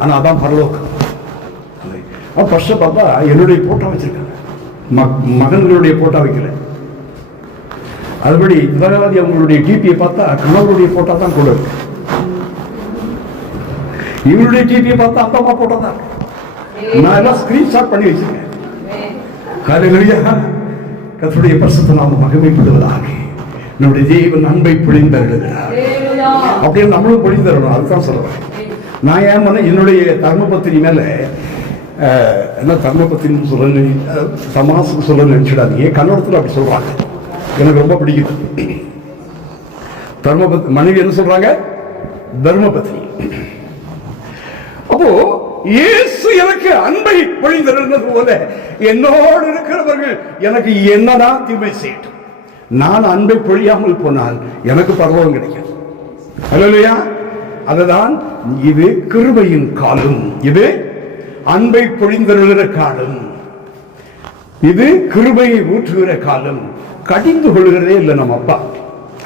ஆனா அதான் பரலோகம். ஃபர்ஸ்ட் பார்த்தா என்னுடைய போட்டோ வச்சிருக்காங்க, மகன்களுடைய போட்டோ வைக்கல. அதுபடி திலகவதி அவங்களுடைய டிபியை பார்த்தா கணவருடைய போட்டோ தான் கூட இருக்கு. இவருடைய டிபியை பார்த்தா அந்த அம்மா போட்டோ தான் இருக்கு. நான் எல்லாம் ஸ்கிரீன்ஷாட் பண்ணி வச்சிருக்கேன். ஹல்லேலூயா. கர்த்தருடைய பரிசுத்த நாமம் மகிமைப்படுவதாக. நம்முடைய தேவன் அன்பை பொழிந்தருளுகிறார். அப்படியே நம்மளும் பொழிந்தரணும். அதுதான் சொல்றேன். நான் ஏன் பண்ண என்னுடைய தர்மபத்தினி மேல என்ன தர்மபத்தின்னு சொல்ல சமாசுக்கு சொல்ல நினைச்சிடாதீங்க. கன்னடத்தில் அப்படி சொல்றாங்க, எனக்கு ரொம்ப பிடிக்குது. தர்மபத்னி மனைவி என்ன சொல்றாங்க, தர்மபத்னி. அப்போ இயேசு எனக்கு அன்பை பொழிந்தருளினது போல என்னோடு இருக்கிறவர்கள் எனக்கு என்னதான் தீமை செய்யட்டும், நான் அன்பை பொழியாமல் போனால் எனக்கு பரலோகம் கிடைக்காது. அல்லேலூயா. அதுதான் இது கிருபையின் காலம், இது அன்பை பொழிந்தருளுகிற காலம், இது கிருபையை ஊற்றுகிற காலம். கடிந்து கொள்கிறதே இல்லை நம்ம அப்பா,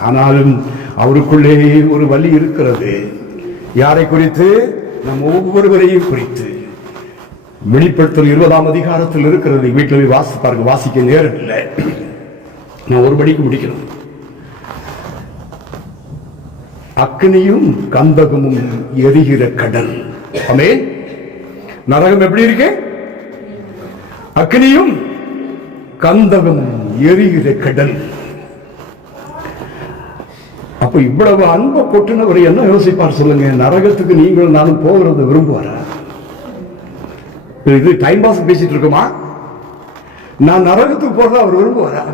ஆனாலும் அவருக்குள்ளே ஒரு வலி இருக்கிறது. யாரை குறித்து? நம் ஒவ்வொருவரையும் குறித்து. வெளிப்படுத்தல் 20ஆம் அதிகாரத்தில் இருக்கிறது. வீட்டில் போய் வாசி பாருங்க, வாசிக்க நேரம் இல்லை, நான் ஒரு படிக்கு முடிக்கணும். அக்னியும் கந்தகமும் எரிகிற கடல். ஆமென். நரகம் எப்படி இருக்கு? அக்னியும் கந்தகமும் எரிகிற கடல். அப்ப இவ்வளவு அன்பை கொட்டினவர் என்ன யோசிப்பார் சொல்லுங்க? நரகத்துக்கு நீங்கள் நானும் போகிறது விரும்புவாரா? இது டைம் பாஸ் பேசிட்டு இருக்கோமா? நான் நரகத்துக்கு போறத அவர் விரும்புவாரா?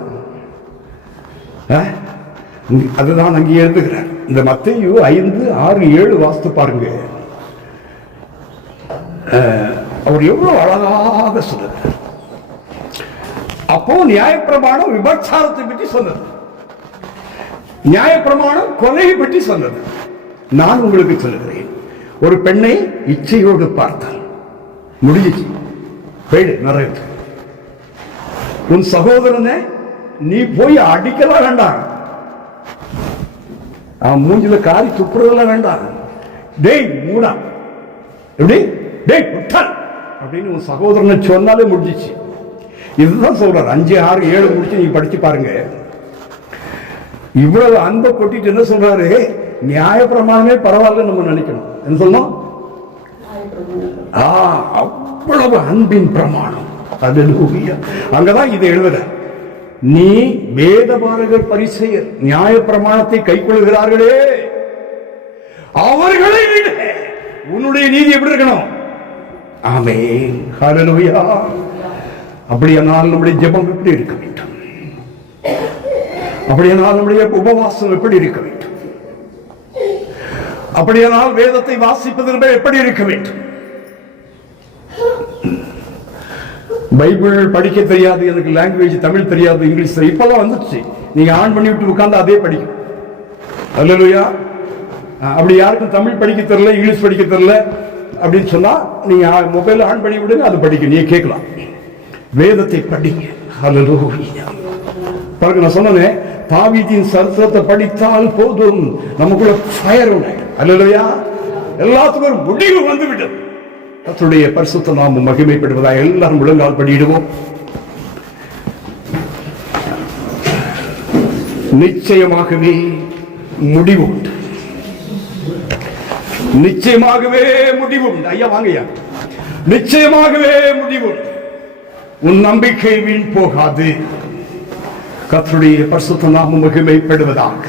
அதுதான் அங்கே எழுதுகிறார். இந்த மத்தேயு 5, 6, 7 வாசித்து பாருங்க. அவர் எவ்வளவு அழகாக சொல்றார். அப்போ நியாயப்பிரமாணம் விபச்சாரத்தை பற்றி சொன்னது, நியாயப்பிரமாணம் கொலையை பற்றி சொன்னது. நான் உங்களுக்கு சொல்லுகிறேன், ஒரு பெண்ணை இச்சையோடு பார்த்தால் முடிஞ்சிச்சு, போயிடு நரகத்துக்கு. உன் சகோதரனை நீ போய் அடிக்கலாம் வேண்டாம், அவன் மூஞ்சில காரி துப்புறதெல்லாம் வேண்டாம். டேய் மூடா, எப்படி டேய் முட்டாள் அப்படின்னு உன் சகோதரனை சொன்னாலே முடிஞ்சிச்சு. இதுதான் சொல்றாரு. 5, 6, 7 முடிச்சு நீங்க படிச்சு பாருங்க. இவ்வளவு அன்பை கொட்டிட்டு என்ன சொல்றாரு? நியாயப்பிரமாணமே பரவாயில்ல நம்ம நினைக்கணும். என்ன சொல்லணும்? அவ்வளவு அன்பின் பிரமாணம். அங்கதான் இதை எழுதுற. நீ வேதபாரகர் பரிசெயர் நியாய பிரமாணத்தை கைக்கொள்கிறார்களே, அவர்களை விட உன்னுடைய நீதி எப்படி இருக்கணும்? ஆமென், ஹல்லேலூயா. அப்படியானால் நம்முடைய ஜெபம் எப்படி இருக்க வேண்டும்? அப்படியானால் நம்முடைய உபவாசம் எப்படி இருக்க வேண்டும்? அப்படியானால் வேதத்தை வாசிப்பதில் எப்படி இருக்க வேண்டும்? பைபிள் படிக்க தெரியாது, எனக்கு லாங்குவேஜ் தமிழ் தெரியாது, இங்கிலீஷ் இப்பெல்லாம் வந்துச்சு. நீங்க ஆன் பண்ணி விட்டு உட்கார்ந்து அதே படிக்கும். அல்லேலூயா. அப்படி யாருக்கும் தமிழ் படிக்க தெரியல, இங்கிலீஷ் படிக்க தெரியல அப்படின்னு சொன்னா நீங்க மொபைல் ஆன் பண்ணி விடுங்க, அது படிக்க நீங்க கேட்கலாம். வேதத்தை படிங்க. அல்லேலூயா. பாருங்க, நான் சொன்னேன், தாவீதின் சரித்திரத்தை படித்தால் போதும், நமக்குள்ள ஃபயர் உண்டு. அல்லேலூயா. எல்லாத்துக்கும் ஒரு முடிவு வந்து விட்டது. கர்த்தருடைய பரிசுத்த நாமம் மகிமைப்படுவதாக எல்லாரும் முழங்கால் படியிடுவோம். நிச்சயமாகவே முடிவு உண்டு. நிச்சயமாகவே முடிவு உண்டு. ஐயா வாங்கய்யா. நிச்சயமாகவே முடிவு உண்டு. உன் நம்பிக்கை வீண் போகாது. கர்த்தருடைய பரிசுத்த நாமம் மகிமைப்படுவதாக.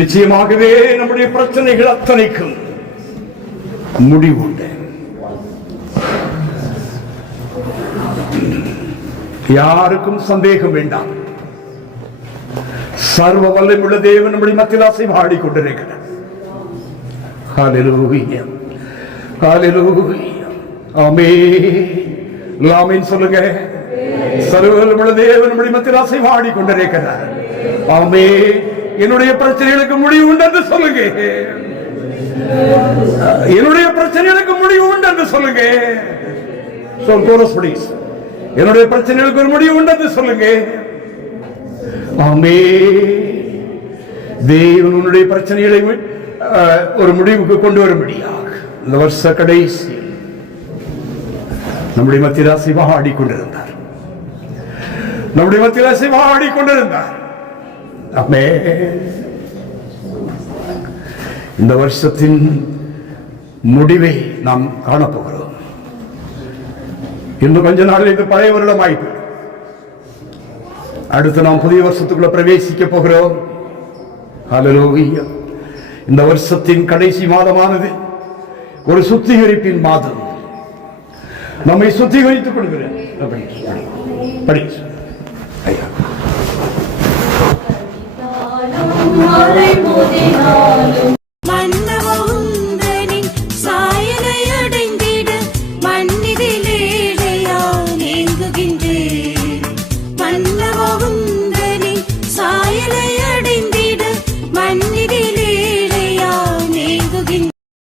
நிச்சயமாகவே நம்முடைய பிரச்சனைகள் அத்தனைக்கும் முடிவு உண்டு. யாருக்கும் சந்தேகம் வேண்டாம். சர்வ வல்லமையுள்ள தேவன் நம்முடைய மத்தியில் அசைவாடி கொண்டிருக்கிறார். ஹல்லேலூயா, ஹல்லேலூயா. ஆமென், ஆமென் சொல்லுங்க. சர்வ வல்லமையுள்ள தேவன் நம்முடைய மத்தியில் அசைவாடி கொண்டிருக்கிறார். ஆமென். என்னுடைய பிரச்சனைகளுக்கு முடிவு உண்டு என்று சொல்லுங்க. என்னுடைய பிரச்சனைகளுக்கு முடிவு உண்டு என்று சொல்லுங்க. சொல் கோரஸ் ப்ளீஸ். என்னுடைய பிரச்சனைகளுக்கு ஒரு முடிவு உண்டு என்று சொல்லுங்க. ஆமென். தேவன் உன்னுடைய பிரச்சனைகளை ஒரு முடிவுக்கு கொண்டு வரும்படியாக இந்த வருஷ கடைசி நம்முடைய மத்தியில் அசைவாடி கொண்டிருந்தார். நம்முடைய மத்தியில் அசைவாடி கொண்டிருந்தார். ஆமென். இந்த வருஷத்தின் முடிவை நாம் காணப்போகிறோம். இன்னும் கொஞ்ச நாளில் இது பழைய வருடம் ஆயிட்டு, அடுத்து நாம் புதிய வருஷத்துக்குள்ள பிரவேசிக்க போகிறோம். ஹல்லேலூயா. இந்த வருஷத்தின் கடைசி மாதமானது ஒரு சுத்திகரிப்பின் மாதம். நம்மை சுத்திகரித்துக் கொள்கிறேன். ஐயா